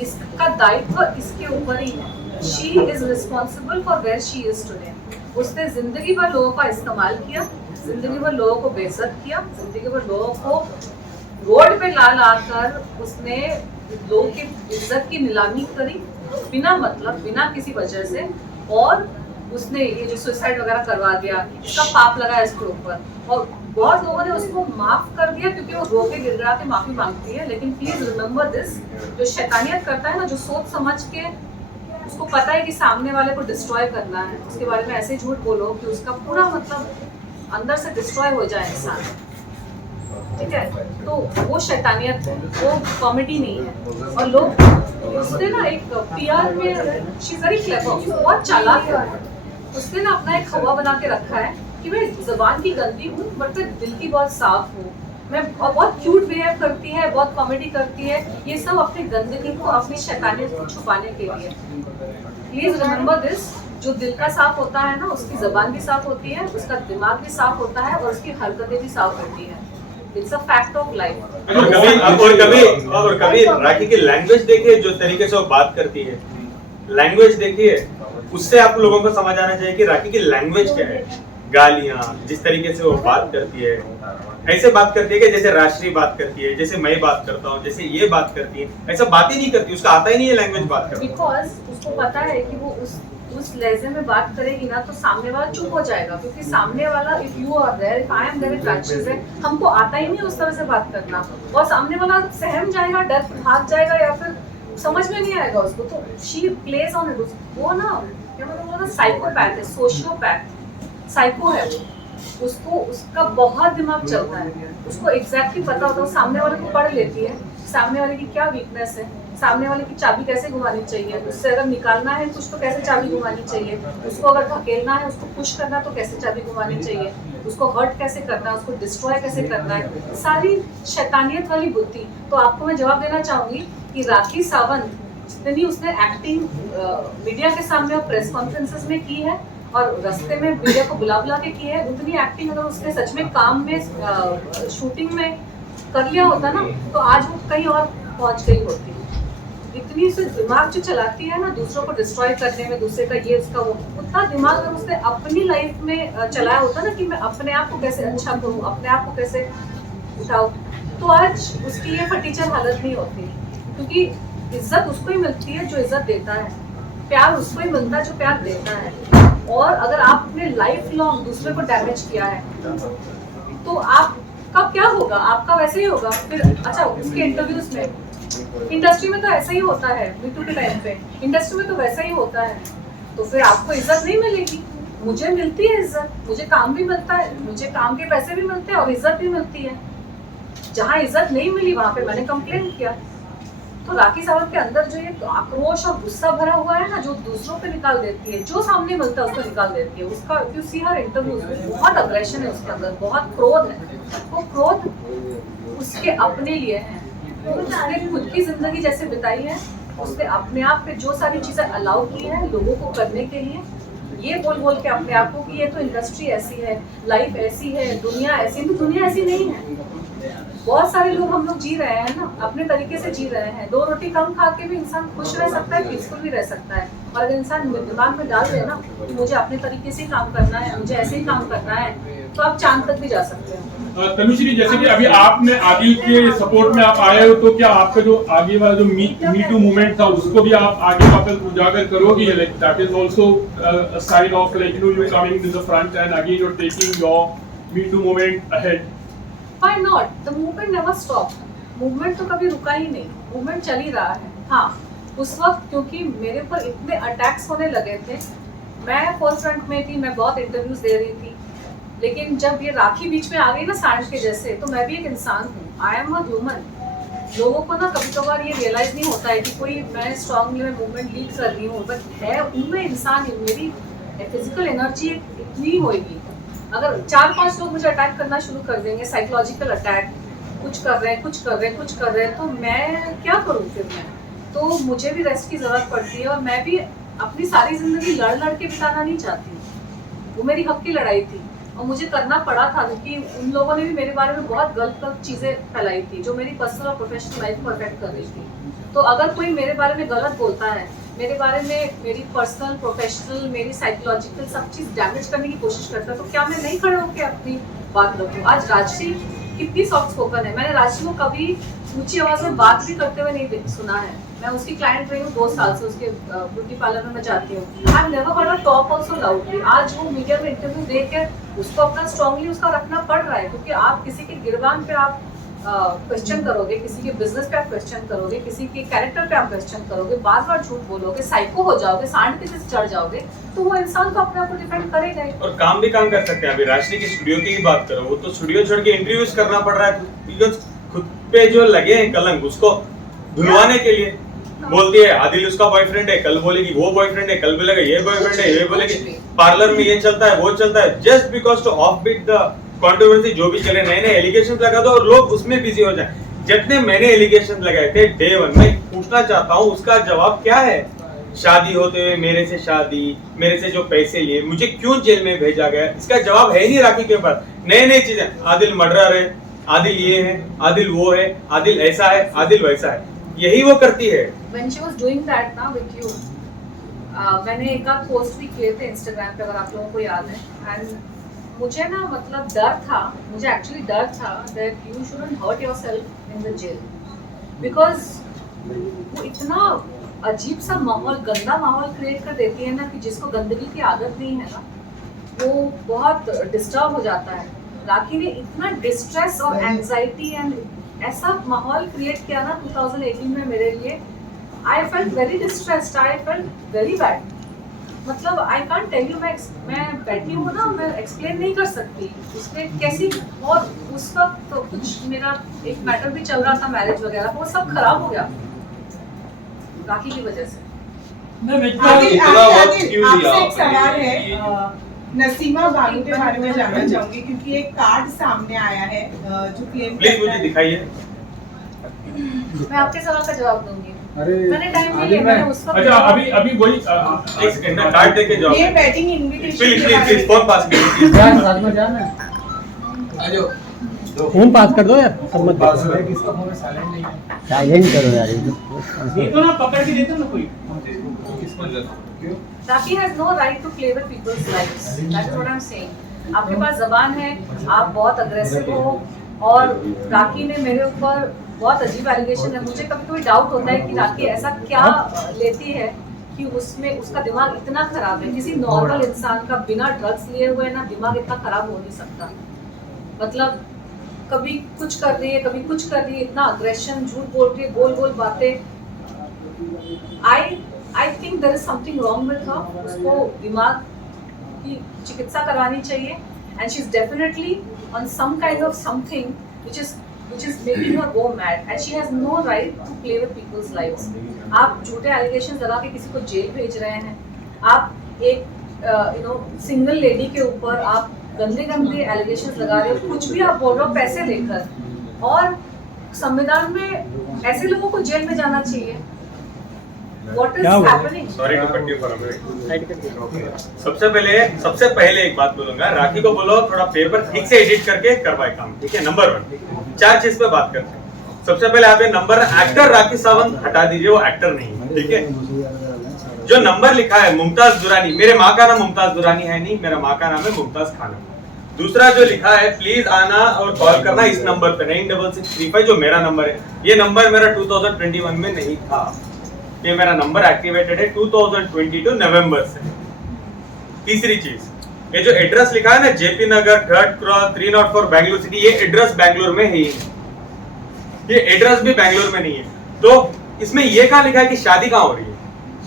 इसका दायित्व इसके ऊपर ही है। She is responsible for where she is today. उसने जिंदगी भर लोगों का इस्तेमाल किया, जिंदगी भर लोगों को बेइज्जत किया, जिंदगी भर लोगों को रोड पे ला कर उसने लोगों की इज्जत की नीलामी करी बिना मतलब, बिना किसी वजह से। और उसने ये जो सुसाइड वगैरह करवा दिया, इसका पाप लगा इसके ऊपर। और बहुत लोगों ने उसको माफ कर दिया क्योंकि वो रो के गिड़गिड़ा के माफी मांगती है। लेकिन प्लीज रिमेम्बर दिस, जो शैतानियत करता है ना, जो सोच समझ के उसको पता है कि सामने वाले को डिस्ट्रॉय करना है, उसके बारे में ऐसे झूठ बोलो कि उसका पूरा मतलब अंदर से डिस्ट्रॉय हो जाए इंसान, ठीक है? तो वो शैतानियत है, वो कॉमेडी नहीं है। और लोग उसने ना एक पीआर में, शी इज वेरी क्लेवर, बहुत चालाक है। उसने ना अपना एक हवा बना के रखा है कि मैं जबान की गंदी हूँ बट मैं दिल की बहुत साफ हूँ। मैं बहुत क्यूट बिहेव करती है, बहुत कॉमेडी करती है। ये सब अपनी गंदगी को, अपनी शैतानियत को छुपाने के लिए। प्लीज रिमेम्बर दिस, जो दिल का साफ होता है ना, उसकी जबान भी साफ होती है, उसका दिमाग भी साफ होता है और उसकी हरकतें भी साफ होती है। It's a fact of life. और कभी राखी की लैंग्वेज देखिए, जो तरीके से वो बात करती है, लैंग्वेज देखिए, उससे आप लोगों को समझ आना चाहिए कि राखी की लैंग्वेज क्या है। गालियां, जिस तरीके से वो बात करती है, ऐसे बात करती है कि जैसे राष्ट्रीय बात करती है, जैसे मैं बात करता हूँ, जैसे ये बात करती है, ऐसा बात ही नहीं करती, उसका आता ही नहीं है लैंग्वेज बात करना। बिकॉज उसको पता है कि वो उस लहजे में बात करेगी ना तो सामने वाला चुप हो जाएगा, क्योंकि सामने वाला, if you are there, if I am there, if राक्षस है, हमको आता ही नहीं उस तरह से बात करना, और सामने वाला सहम जाएगा, डर भाग जाएगा, या फिर समझ में नहीं आएगा उसको, तो शी प्लेज ऑन इट। वो ना क्या मतलब, वो ना साइकोपैथ है, सोशियोपैथ, साइको है वो, उसको उसका बहुत दिमाग चलता है, उसको एग्जैक्टली पता होता है, सामने वाले को पढ़ लेती है, सामने वाले की क्या वीकनेस है, सामने वाले की चाबी कैसे घुमानी चाहिए, उससे अगर निकालना है कुछ तो कैसे चाबी घुमानी चाहिए, उसको अगर धकेलना है, उसको पुश करना तो कैसे चाबी घुमानी चाहिए, उसको हर्ट कैसे करना है, उसको डिस्ट्रॉय कैसे करना है, सारी शैतानियत वाली बुद्धि। तो आपको मैं जवाब देना चाहूंगी कि राखी सावंत जितनी उसने एक्टिंग मीडिया के सामने और प्रेस कॉन्फ्रेंसेस में की है और रास्ते में मीडिया को बुला बुला के की है, उतनी एक्टिंग अगर उसने सच में काम में शूटिंग में कर लिया होता ना तो आज वो कहीं और पहुंच गई होती। इतनी से दिमाग जो चलाती है ना दूसरों को डिस्ट्रॉय करने में, दूसरे का ये उसका वो, उतना दिमाग अगर उसने अपनी लाइफ में चलाया होता ना कि मैं अपने आप को कैसे अच्छा करूँ, अपने आप को कैसे उठाऊँ, तो आज उसकी ये फटीचर हालत नहीं होती। क्योंकि इज्जत उसको ही मिलती है जो इज्जत देता है, प्यार उसको ही मिलता है जो प्यार देता है। और अगर आपने लाइफ लॉन्ग दूसरे को डैमेज किया है तो आपका क्या होगा, आपका वैसे ही होगा फिर। अच्छा, उसके इंटरव्यूज में, इंडस्ट्री में तो ऐसा ही होता है, मीटू के टाइम पे इंडस्ट्री में तो वैसा ही होता है, तो फिर आपको इज्जत नहीं मिलेगी। मुझे मिलती है इज्जत, मुझे काम भी मिलता है, मुझे काम के पैसे भी मिलते हैं और इज्जत भी मिलती है। जहाँ इज्जत नहीं मिली वहां पे मैंने कंप्लेंट किया। तो राखी सावंत के अंदर जो ये आक्रोश और गुस्सा भरा हुआ है ना, जो दूसरों पे निकाल देती है, जो सामने मिलता है उसको निकाल देती है। उसका यू सी हर इंटरव्यूज में बहुत अग्रेशन है उसके अंदर, बहुत क्रोध है। वो क्रोध उसके अपने लिए है, उसने खुद की जिंदगी जैसे बिताई है, उसने अपने आप पे जो सारी चीजें अलाउ की है लोगों को करने के लिए, ये बोल बोल के अपने आप को कि ये तो इंडस्ट्री ऐसी है, लाइफ ऐसी है, दुनिया ऐसी है। तो दुनिया ऐसी नहीं है। बहुत सारे लोग हम लोग जी रहे हैं ना, अपने तरीके से जी रहे हैं। 2 रोटी कम खा के भी इंसान खुश रह सकता है, पीसफुल भी रह सकता है। और अगर इंसान दिमाग में डाल दे ना कि मुझे अपने तरीके से ही काम करना है, मुझे ऐसे ही काम करना है, तो आप चांद तक भी जा सकते हैं। तनुश्री, जैसे कि अभी आपने आदिल के सपोर्ट में आप आए हो, तो क्या आपका जो आगे वाला जो मी टू मूवमेंट था उसको भी आप आगे वापस उजागर करोगे? Like that is also a sign of like you coming to the front end again you are taking your me too movement ahead. Why not? The movement never stopped. Movement तो कभी रुका ही नहीं, movement चल ही रहा है। हाँ, उस वक्त क्योंकि मेरे ऊपर इतने अटैक्स होने लगे थे, मैं फोर फ्रंट में थी, मैं बहुत इंटरव्यूज दे रही थी, लेकिन जब ये राखी बीच में आ गई ना सांड के जैसे, तो मैं भी एक इंसान हूँ, आई एम अ ह्यूमन। लोगों को ना कभी कभार ये रियलाइज नहीं होता है कि कोई मैं स्ट्रांगली मैं मूवमेंट लीड कर रही हूँ, बट है उनमें इंसान, मेरी फिजिकल एनर्जी इतनी होगी। अगर 4-5 लोग मुझे अटैक करना शुरू कर देंगे, साइकोलॉजिकल अटैक, कुछ कर रहे हैं, तो मैं क्या करूँ फिर मैं? तो मुझे भी रेस्ट की जरूरत पड़ती है, और मैं भी अपनी सारी जिंदगी लड़ के बिताना नहीं चाहती। वो मेरी हक की लड़ाई थी और मुझे करना पड़ा था, क्योंकि उन लोगों ने भी मेरे बारे में बहुत गलत चीजें फैलाई थी जो मेरी पर्सनल और प्रोफेशनल लाइफ को अफेक्ट कर रही थी। तो अगर कोई मेरे बारे में गलत बोलता है, मेरे बारे में मेरी पर्सनल, प्रोफेशनल, मेरी साइकोलॉजिकल सब चीज़ डैमेज करने की कोशिश करता है, तो क्या मैं नहीं खड़े होकर अपनी बात रखूँ? आज राजश्री कितनी सॉफ्ट स्पोकन है, मैंने राजश्री को कभी ऊंची आवाज में बात भी करते हुए नहीं सुना है। मैं उसकी क्लाइंट रही हूँ 2 साल से, उसके ब्यूटी पार्लर में मैं जाती हूँ। I have never heard her talk also loudly. आज वो मीडिया में इंटरव्यू दे के उसको अपना स्ट्रांगली उसका रखना पड़ रहा है, क्योंकि आप किसी के गिरबान पे आप क्वेश्चन करोगे, किसी के बिजनेस पे आप क्वेश्चन करोगे, किसी के कैरेक्टर पे आप क्वेश्चन करोगे, बार बार झूठ बोलोगे, साइको हो जाओगे, सांड के जैसे चढ़ जाओगे, तो वो इंसान तो अपने आप को डिफेंड करेगा ही। और काम भी काम कर सकते हैं। अभी राजश्री की स्टूडियो की ही बात करो, वो तो स्टूडियो छोड़ के इंटरव्यूज करना पड़ रहा है, बिकॉज खुद पे जो लगे हैं कलंक उसको धुलवाने के लिए बोलती है आदिल उसका बॉयफ्रेंड है, कल बोलेगी वो बॉयफ्रेंड है, कल बोलेगा ये बॉयफ्रेंड है, ये बोलेगी पार्लर में ये चलता है, वो चलता है, just because to off beat the controversy जो भी चले, नए नए एलिगेशन लगा दो और लोग उसमें बिजी हो जाए। जितने मैंने एलिगेशन लगाए थे डे 1 में, पूछना चाहता हूँ उसका जवाब क्या है? शादी होते हुए मेरे से शादी, मेरे से जो पैसे लिए, मुझे क्यों जेल में भेजा गया, इसका जवाब है नहीं राखी के पास। नए नए चीजें, आदिल मर्डरर है, आदिल ये है, आदिल वो है, आदिल ऐसा है, आदिल वैसा है, यही वो करती है। When she was doing that ना with you, मैंने एक आध पोस्ट भी किए थे इंस्टाग्राम पे, अगर आप लोगों को याद है, एंड मुझे ना मतलब डर था, मुझे एक्चुअली डर था that you shouldn't hurt yourself in the jail, because वो इतना अजीब सा माहौल, गंदा माहौल क्रिएट कर देती है ना कि जिसको गंदगी की आदत नहीं है ना, वो बहुत डिस्टर्ब हो जाता है। राखी ने इतना डिस्ट्रेस और एंजाइटी एंड ऐसा माहौल क्रिएट किया ना 2018 में मेरे लिए। I felt very distressed, I felt very bad. मतलब आई कांट टेल यू, मैं बैठी हूँ ना, मैं एक्सप्लेन नहीं कर सकती उसमें कैसी। और उस वक्त तो कुछ मेरा एक मैटर भी चल रहा था, मैरिज वगैरह, वो सब खराब हो गया राखी की वजह से। आपसे एक सवाल है, नसीमा बानू के बारे में जानना चाहूंगी, क्योंकि एक कार्ड सामने आया है जो क्लेम प्लीज मुझे दिखाइए। मैं आपके सवाल का जवाब दूंगी। अरे मैंने टाइम नहीं लिया, मैंने उस वक्त। अच्छा अभी वही एक सेकंड ना, कार्ड देके जाओ। ये वेडिंग इनविटेशन प्लीज फोन पास कीजिए। फोन पास कर दो यार, सब मत साइलेंट करो यार। दे दो ना, पकड़ के दे दो ना कोई। Rakhi has no right to play with people's lives. That is what I'm saying. आपके पास जबान है, आप बहुत अग्रेसिव हो, और राखी ने मेरे ऊपर बहुत अजीब एलिगेशन है। मुझे कभी कभी डाउट होता है कि राखी ऐसा क्या लेती है कि उसमें उसका दिमाग इतना खराब है। किसी नॉर्मल इंसान का बिना ड्रग्स लिए हुए ना दिमाग इतना खराब हो नहीं सकता। मतलब कभी कुछ कर रही है, कभी कुछ कर रही है, इतना अग्रेशन, झूठ बोल रही है, गोल गोल बातें। I think there is something wrong with her. उसको दिमाग की चिकित्सा करवानी चाहिए, and she's definitely on some kind of something which is making her go mad, and she has no right to play with people's lives. आप झूठे allegations लगा के किसी को जेल भेज रहे हैं, आप एक सिंगल लेडी के ऊपर आप गंदे गंदे allegations लगा रहे हो, कुछ भी आप बोल रहे हो पैसे लेकर, और संविधान में ऐसे लोगों को जेल में जाना चाहिए। What is happening? Sorry to cut you for a minute. सबसे पहले एक बात बोलूंगा, राखी को बोलो थोड़ा पेपर ठीक से एडिट करके करवाए काम, ठीक है? नंबर 1, 4 चीज पे बात करते हैं। सबसे पहले आप ये नंबर एक्टर राखी सावंत हटा दीजिए, वो एक्टर नहीं है, ठीक है? जो नंबर लिखा है मुमताज दुरानी, मेरे माँ का नाम मुमताज दुरानी है नहीं, मेरा माँ का नाम है मुमताज खानम। दूसरा जो लिखा है, प्लीज आना और कॉल करना इस नंबर पे 9665, जो मेरा नंबर है। ये नंबर मेरा 2021 में नहीं था, ये मेरा नंबर एक्टिवेटेड है 2022 नवंबर से। तीसरी चीज, ये जो एड्रेस लिखा है ना, जेपी नगर 3rd क्रॉस 304 बेंगलुरु सिटी, ये एड्रेस बेंगलुरु में है, ये एड्रेस भी बेंगलुरु में नहीं है। तो इसमें ये कहाँ लिखा है कि शादी कहाँ हो रही है?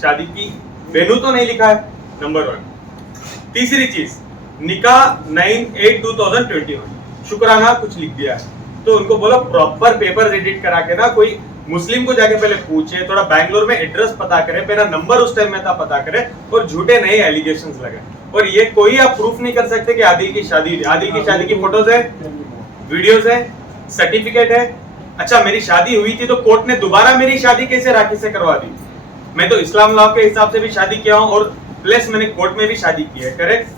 शादी की वेन्यू तो नहीं लिखा है, नंबर 1। तीसरी चीज, निकाह 9/8/2021, शुक्राना कुछ लिख दिया है। तो उनको बोलो प्रॉपर पेपर एडिट करा के ना, कोई मुस्लिम को जाके पहले पूछे, थोड़ा बैंगलोर में एड्रेस पता करे, मेरा नंबर उस टाइम में था पता करे, और झूठे नए एलिगेशंस लगे। और ये कोई आप प्रूफ नहीं कर सकते कि आदिल की शादी की फोटोज है, वीडियोस है, सर्टिफिकेट है। अच्छा, मेरी शादी हुई थी तो कोर्ट ने दोबारा मेरी शादी कैसे राखी से करवा दी? मैं तो इस्लाम लॉ के हिसाब से भी शादी किया हूँ, और प्लस मैंने कोर्ट में भी शादी की है, करेक्ट?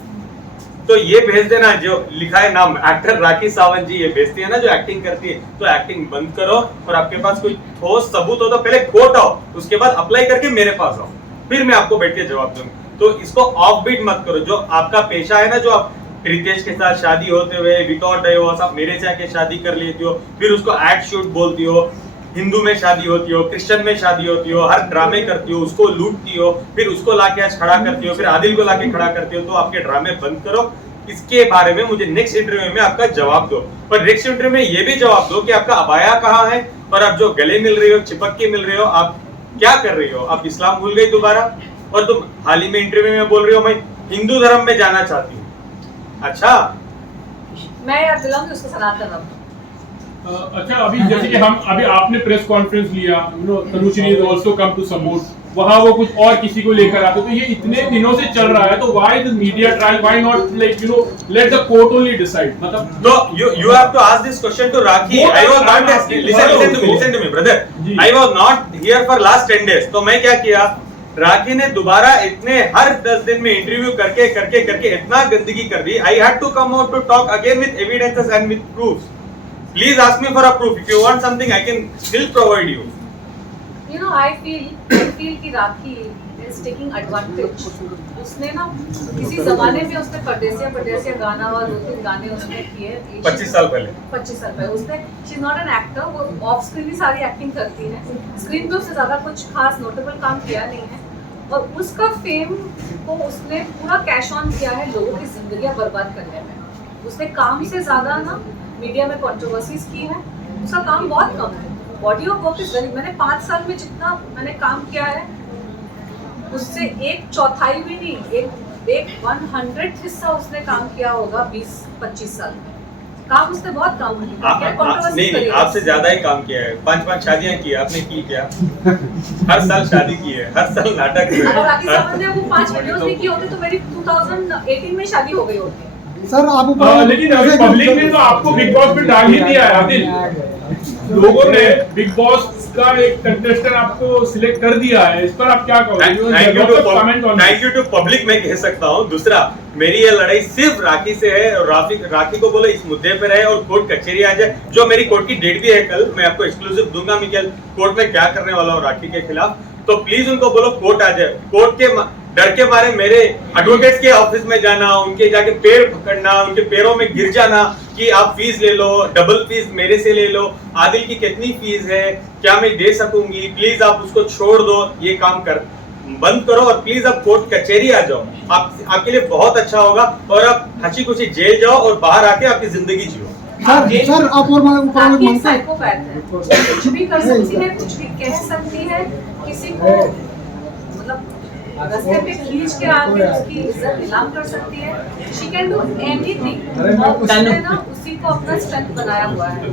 तो ये भेज देना, जो लिखा है नाम एक्टर राखी सावंत जी, ये भेजती है ना जो एक्टिंग करती है, तो एक्टिंग बंद करो, और आपके पास कोई ठोस सबूत हो तो पहले कोर्ट आओ, उसके बाद अप्लाई करके मेरे पास आओ, फिर मैं आपको बैठ के जवाब दूंगा। तो इसको ऑफ बीट मत करो। जो आपका पेशा है ना, जो आप रितेश के साथ शादी होते हुए विदाउट डाइवोर्स आप मेरे से आके शादी कर लेती हो, फिर उसको एक्ट शूट बोलती हो, हिंदू में शादी होती हो, क्रिश्चियन में शादी होती हो, हर ड्रामे करती हो, उसको लूटती हो, फिर उसको लाके आज खड़ा करती हो, फिर आदिल को लाके खड़ा करती हो। तो आपके ड्रामे बंद करो। इसके बारे में मुझे नेक्स्ट इंटरव्यू में आपका जवाब दो, पर नेक्स्ट इंटरव्यू में ये भी जवाब दो कि आपका अबाया कहाँ है, और आप जो गले मिल रही हो, चिपक के मिल रहे हो, आप क्या कर रही हो? आप इस्लाम भूल गई दोबारा? और तुम हाल ही में इंटरव्यू में बोल रही हो मैं हिंदू धर्म में जाना चाहती हूँ। अच्छा, मैं याद दिलाऊंगी उसको सनातन धर्म। अच्छा, अभी जैसे कि अभी आपने प्रेस कॉन्फ्रेंस लिया, Tanushree is also come to support, वहां वो कुछ और किसी को लेकर आते, तो ये इतने दिनों से चल रहा है, तो why the media trial, why not let the court only decide? मतलब तो you have to ask this question to Rakhi. I was not listen to me brother, I was not here for last 10 days. तो मैं क्या किया, राखी ने दोबारा इतने हर 10 दिन में इंटरव्यू करके इतना गंदगी कर दी। I had to come out to talk again with evidences and with proofs. Please ask me for a proof. If you want something, I can still provide you. You know, I feel कि राखी is taking advantage. उसने ना किसी जमाने में उसने परदेसिया गाना और 2-3 गाने उसने किए 25 साल पहले उसने she is not an actor, वो ऑफ स्क्रीन ही सारी एक्टिंग करती है, स्क्रीन पे उससे ज्यादा कुछ खास नोटेबल काम किया नहीं है और उसका फेम को उसने पूरा कैश ऑन किया है लोगों की जिंदगियां बर्बाद करने में। उसने काम से ज्यादा ना मीडिया में कंट्रोवर्सीज की है, उसका काम बहुत कम है। Body of work is very, मैंने 5 साल में जितना मैंने काम किया है उससे 1/4 भी नहीं, एक 100th हिस्सा उसने काम किया होगा 20-25 साल में। काम उसने बहुत कम किया, नहीं आपसे ज्यादा ही काम किया है। 5 शादियां की आपने की क्या? हर साल शादी की है, हर साल नाटक किया है। राखी सावंत ने वो 5 वीडियोस भी किए होते तो मेरी 2018 में शादी हो गई होती। सर आप लेकिन अभी पब्लिक ने तो आपको बिग बॉस में डाल ही दिया है आदिल। लोगों ने बिग बॉस का एक कंटेस्टेंट आपको सिलेक्ट कर दिया है, इस पर आप क्या कहोगे? थैंक यू टू पब्लिक मैं कह सकता हूँ। दूसरा, मेरी ये लड़ाई सिर्फ राखी से है और राखी को बोलो इस मुद्दे पे रहे और कोर्ट कचहरी आ जाए। जो मेरी कोर्ट की डेट भी है कल, मैं आपको एक्सक्लूसिव दूंगा मैं कोर्ट में क्या करने वाला हूँ राखी के खिलाफ। तो प्लीज उनको बोलो कोर्ट आ जाए। कोर्ट के डर के मारे मेरे एडवोकेट्स के ऑफिस में जाना, उनके जाके पैर पकड़ना, उनके पैरों में गिर जाना कि आप फीस ले लो, डबल फीस मेरे से ले लो, आदिल की कितनी फीस है, क्या मैं दे सकूंगी, प्लीज आप उसको छोड़ दो, ये काम कर बंद करो और प्लीज आप कोर्ट कचहरी आ जाओ। आपके लिए बहुत अच्छा होगा और आप हंसी खुशी जेल जाओ और बाहर आके आपकी जिंदगी जियो। सर आप और राखी साइकोपैथ है, कुछ भी कर सकती है, कुछ भी कह सकती है, किसी को मतलब रास्ते पे खींच के आके उसकी इज्जत नीलाम कर सकती है। शी कैन डू एनीथिंग और उसने ना उसी को अपना स्ट्रेंथ बनाया हुआ है,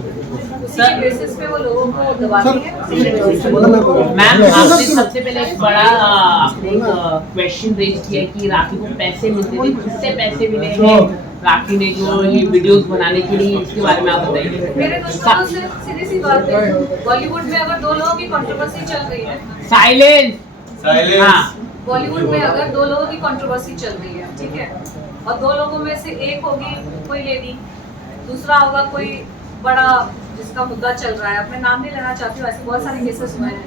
उसी के बेसिस पे वो लोगों को दबाती है। मैम आपने सबसे पहले एक बड़ा आपने क्वेश्चन रेज किया कि राखी को पैसे मिलते थे, किससे पैसे मिले हैं राखी ने जो ये वीडियोस बनाने के लिए, इसके बारे में आप बताइए। मेरे दुश्मनों से सीधी सी बात है, बॉलीवुड में अगर 2 लोगों की कंट्रोवर्सी चल रही है, साइलेंस बॉलीवुड में अगर 2 लोगों की कंट्रोवर्सी चल रही है, ठीक है, और 2 लोगों में से एक होगी कोई लेडी, दूसरा होगा कोई बड़ा जिसका मुद्दा चल रहा है, अपने नाम नहीं लेना चाहती हूँ, ऐसे बहुत सारे केसेस हुए हैं।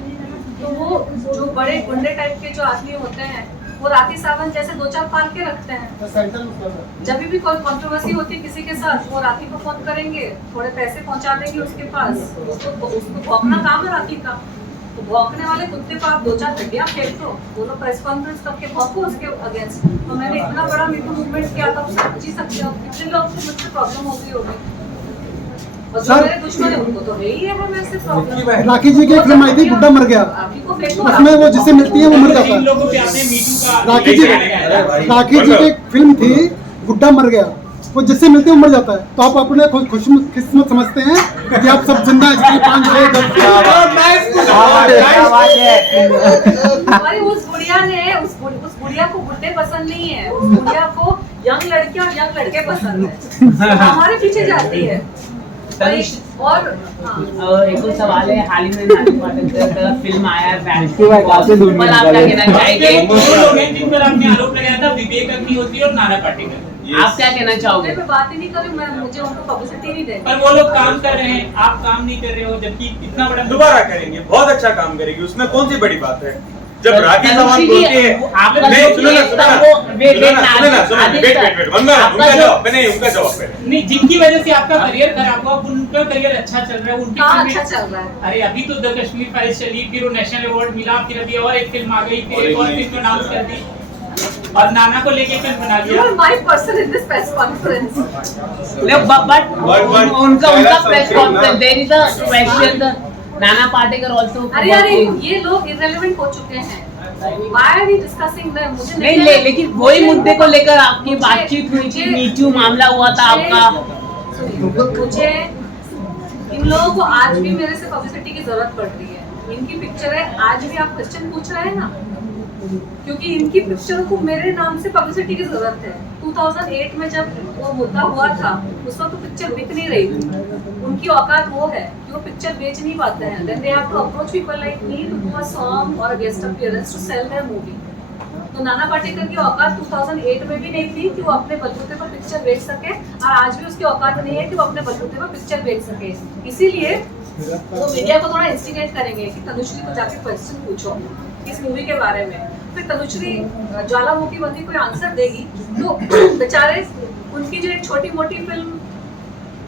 तो वो जो बड़े गुंडे टाइप के जो आदमी होते हैं वो राखी सावंत जैसे 2-4 पाल के रखते हैं। जब भी कोई कंट्रोवर्सी होती है किसी के साथ, वो राखी को फोन करेंगे, थोड़े पैसे पहुंचा देंगे उसके पास, उसको भौंकना काम है राखी का। तो भौंकने वाले कुत्ते को आप 2-4 हड्डियां फेंक दो, बोलो प्रेस कॉन्फ्रेंस करके भौंको उसके अगेंस्ट। तो मैंने इतना बड़ा मीटू मूवमेंट किया था, आप समझ ही सकते हो कितने लोग को मुझसे प्रॉब्लम होती होगी। और जो मेरे दुश्मन है उनको तो है ही है वैसे प्रॉब्लम। राखी जी की एक फिल्म आई थी गुड्डा मर गया, उसमें वो जिससे मिलती है वो मर जाता है। राखी जी की एक फिल्म थी गुड्डा मर गया, वो जिससे मिलते हैं वो मर जाता है। तो आप अपने खुशकिस्मत समझते हैं कि आप सब जिंदा हैं, 5-6 उस गुड़िया को बुड्ढे पसंद नहीं है, उस गुड़िया को यंग लड़कियां और यंग लड़के पसंद है, हमारे पीछे जाती है। और एक और सवाल है, हाल ही में नानी पाटेकर का फिल्म आया है, आप क्या कहना चाहेंगे? 2 लोग हैं जिन पर आपने आरोप लगाया था, विवेक अग्निहोत्री और नाना पाटेकर। आप क्या कहना चाहोगे? मैं बात ही नहीं कर रही, मैं मुझे उनको पब्लिसिटी नहीं देनी। पर वो लोग काम कर रहे हैं, आप काम नहीं कर रहे हो, जबकि इतना बड़ा दोबारा करेंगे, बहुत अच्छा काम करेगी, उसमें कौन सी बड़ी बात है। जब राखी सावंत बोलती है, उनका जवाब नहीं, जिनकी वजह से आपका करियर खराब हुआ, उनका करियर अच्छा चल रहा है, उनकी अच्छा चल रहा है। अरे अभी तो द कश्मीर फाइल्स चली, फिर वो नेशनल अवार्ड मिला, फिर अभी और एक फिल्म आ गई, फिर एक और फिल्म अनाउंस कर दी और नाना को लेके फिल्म बना दिया। You are my person in this press conference. But उनका press conference, there is a question, Nana Patekar also। अरे ये लोग irrelevant हो चुके हैं। Why are we discussing them? मुझे नहीं लेकिन वही मुद्दे को लेकर आपकी बातचीत हुई थी, मीटू मामला हुआ था आपका। मुझे इन लोगों को आज भी मेरे से पब्लिसिटी की जरूरत पड़ रही है। इनकी पिक्चर है, आज भी आप क्वेश्चन पूछ रहे हैं ना, क्योंकि इनकी पिक्चर को मेरे नाम से पब्लिसिटी की जरूरत है। 2008 में जब वो मुद्दा हुआ था, उस वक्त तो पिक्चर बिक नहीं रही थी, उनकी औकात वो है कि वो पिक्चर बेच नहीं पाते हैं। Then they have to approach people like me to do a song or a guest appearance to sell their movie. तो नाना पाटेकर की औकात 2008 में भी नहीं थी कि वो अपने बलबूते पर पिक्चर पिक्चर बेच सके, और आज भी उसकी औकात नहीं है कि वो अपने बलबूते पर पिक्चर बेच सके। इसीलिए वो मीडिया को थोड़ा इंस्टिगेट करेंगे कि तनुश्री को जाके क्वेश्चन पूछो इस मूवी के बारे में। फिर तनुश्री ज्वालामुखी बंदी कोई आंसर देगी तो बेचारे उनकी जो एक छोटी मोटी फिल्म,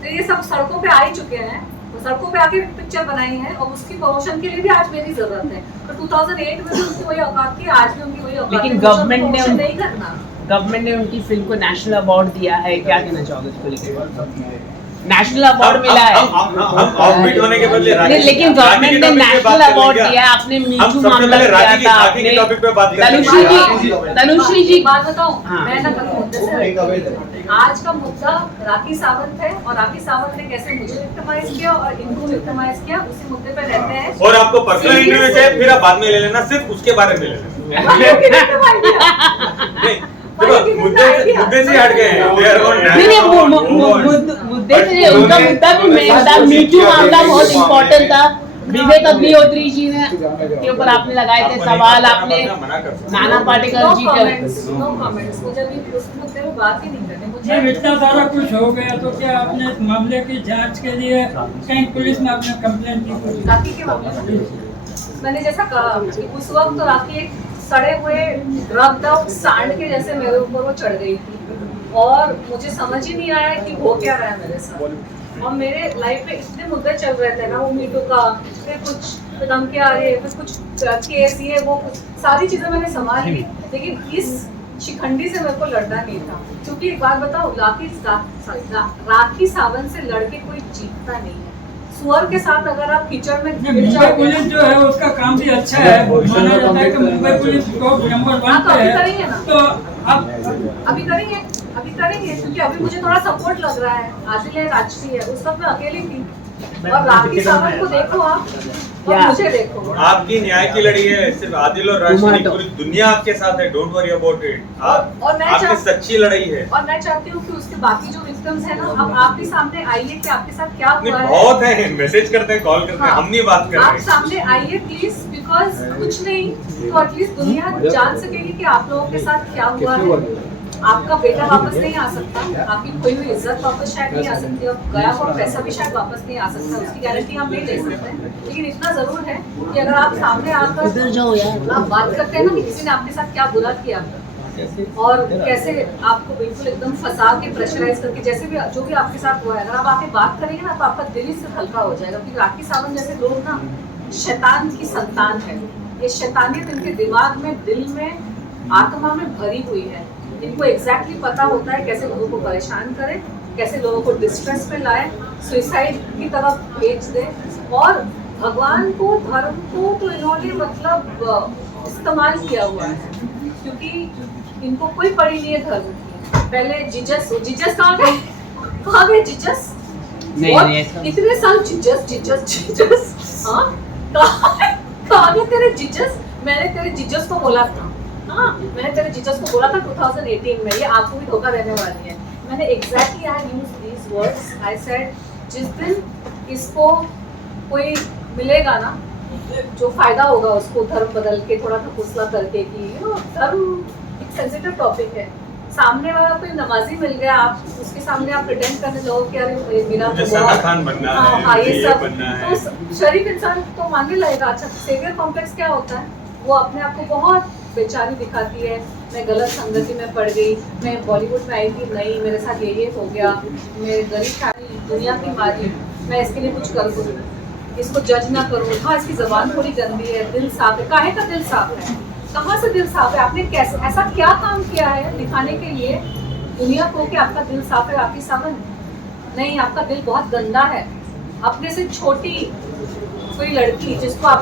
तो ये सब सड़कों पे आ ही चुके हैं, वो सड़कों पे आके पिक्चर बनाई है, और उसकी प्रमोशन के लिए भी आज मेरी जरूरत है। तो 2008 में भी उनकी वही औकात थी, आज भी उनकी वही औकात है। लेकिन गवर्नमेंट नहीं करना, गवर्नमेंट ने उनकी फिल्म को नेशनल अवार्ड दिया है, क्या कहना चाहोगे इसको लेकर? नेशनल अवार्ड मिला है, हम ऑफबीट होने के बदले नहीं, लेकिन गवर्नमेंट ने नेशनल अवार्ड दिया है। आपने मीटू मामला किया था, आपने तनुश्री जी बात बताऊं, हाँ। मैं ना कभी मुद्दे से आज का मुद्दा राखी सावंत है, और राखी सावंत ने कैसे मुझे विक्टिमाइज किया और इनको विक्टिमाइज किया, उसी मुद्दे पे रहते हैं। और आपको पर्सनल इंटरव्यू चाहिए फिर आप बाद में ले लेना, सिर्फ उसके बारे में ले लेना। मुद्दे से हट गए हैं। मुद्दे से उनका मुद्दा भी मेन था, मीटू मामला बहुत इम्पोर्टेंट था। विवेक अग्निहोत्री जी ने के ऊपर आपने लगाए थे सवाल, आपने नाना पाटेकर जी का नो कमेंट्स, मुझे भी उस मुद्दे पे बात ही नहीं करनी। मुझे जब इतना सारा कुछ हो गया तो क्या आपने इस मामले की जांच के लिए कहीं पुलिस में आपने कंप्लेंट की? राखी के मामले में मैंने जैसा कहा कि उस वक्त तो राखी एक सड़े हुए रब्ड आउट सांड के जैसे मेरे ऊपर वो चढ़ गई थी, और मुझे समझ ही नहीं आया कि हो क्या रहा है मेरे साथ। और मेरे लाइफ में इतने मुद्दे चल रहे थे ना, वो मीटू का, फिर कुछ धमकियां आ रही है, फिर कुछ केस, ये वो, कुछ सारी चीजें मैंने संभाल ली, लेकिन इस शिखंडी से मेरे को लड़ना नहीं था। क्योंकि एक बात बताओ, राखी सावंत से लड़के कोई जीतता नहीं है। सुअर के साथ अगर आप कीचड़ में गिर मुंबई जाओगे, पुलिस जो है उसका काम भी अच्छा है, माना जाता है कि मुंबई पुलिस टॉप नंबर 1 पे है, तो आप अभी करेंगे क्योंकि अभी मुझे थोड़ा सपोर्ट लग रहा है। आदिल है, राजश्री है, उस वक्त मैं अकेली थी, और राखी सावंत को देखो आप और मुझे देखो। आपकी न्याय की लड़ी है, सिर्फ आदिल और राजश्री, पूरी दुनिया आपके साथ है, डोंट वरी अबाउट इट। और मैं आपकी सच्ची लड़ाई है, और मैं चाहती हूँ कि उसके बाकी जो विक्टिम्स है ना, अब आप भी सामने आइए कि आपके साथ क्या हुआ है। बहुत है, मैसेज करते हैं, कॉल करते हैं, हम नहीं बात कर रहे आप सामने आइए प्लीज, बिकॉज कुछ नहीं तो एटलीस्ट दुनिया जान सकेगी कि आप लोगों के साथ क्या हुआ है। आपका बेटा वापस नहीं आ सकता, आपकी खोई हुई इज्जत वापस शायद नहीं आ सकती, और गया हुआ पैसा भी शायद वापस नहीं आ सकता, उसकी गारंटी हम नहीं ले सकते। लेकिन इतना जरूर है कि अगर आप सामने आकर आप बात करते हैं ना कि किसी ने आपके साथ क्या बुरा किया और कैसे आपको बिल्कुल एकदम फंसा के प्रेशराइज करके, जैसे भी जो भी आपके साथ हुआ है, अगर आप आके बात करेंगे ना तो आपका दिल ही सिर्फ हल्का हो जाएगा। क्योंकि राखी सावंत जैसे लोग ना शैतान की संतान है, ये शैतानियत इनके दिमाग में, दिल में, आत्मा में भरी हुई है। इनको एग्जैक्टली पता होता है कैसे लोगों को परेशान करें, कैसे लोगों को डिस्ट्रेस में लाए, सुसाइड की तरफ भेज दे। और भगवान को, धर्म को तो इन्होंने मतलब इस्तेमाल किया हुआ है, क्योंकि इनको कोई पड़ी नहीं है धर्म की। पहले जीजस कहाँ गए जीजस? इतने साल जीजस हाँ, कहाँ गए तेरे जीजस? मैंने तेरे जीजस को बोला था, हाँ मैंने तेरे जीजस को बोला था 2018 में, ये आपको भी धोखा देने वाली है। मैंने exactly I used these words, I said जिस दिन इसको कोई मिलेगा ना जो फायदा होगा उसको, धर्म बदल के थोड़ा फुसला करके कि धर्म एक सेंसिटिव टॉपिक है, सामने वाला कोई नमाजी मिल गया, आप उसके सामने आप प्रिटेंड करने लगो कि अरे मेरा खान बनना है, हाँ ये सब बनना है। तो शरीफ इंसान तो मानने लगेगा। अच्छा, सेवियर कॉम्प्लेक्स क्या होता है? वो अपने आप को बहुत बेचारी दिखाती है, मैं गलत संगति में पड़ गई, मैं बॉलीवुड में आई थी, नहीं मेरे साथ ये हो गया, मेरे गरीब खानी दुनिया की मारी, मैं इसके लिए कुछ कर दूँ, इसको जज ना करूँ। हाँ इसकी जबान थोड़ी गंदी है, दिल साफ है। काहे का दिल साफ है? कहाँ से दिल साफ है? आपने कैसे ऐसा क्या काम किया है दिखाने के लिए दुनिया को कि आपका दिल साफ है? राखी सावंत नहीं, आपका दिल बहुत गंदा है। अपने से छोटी कोई लड़की जिसको आप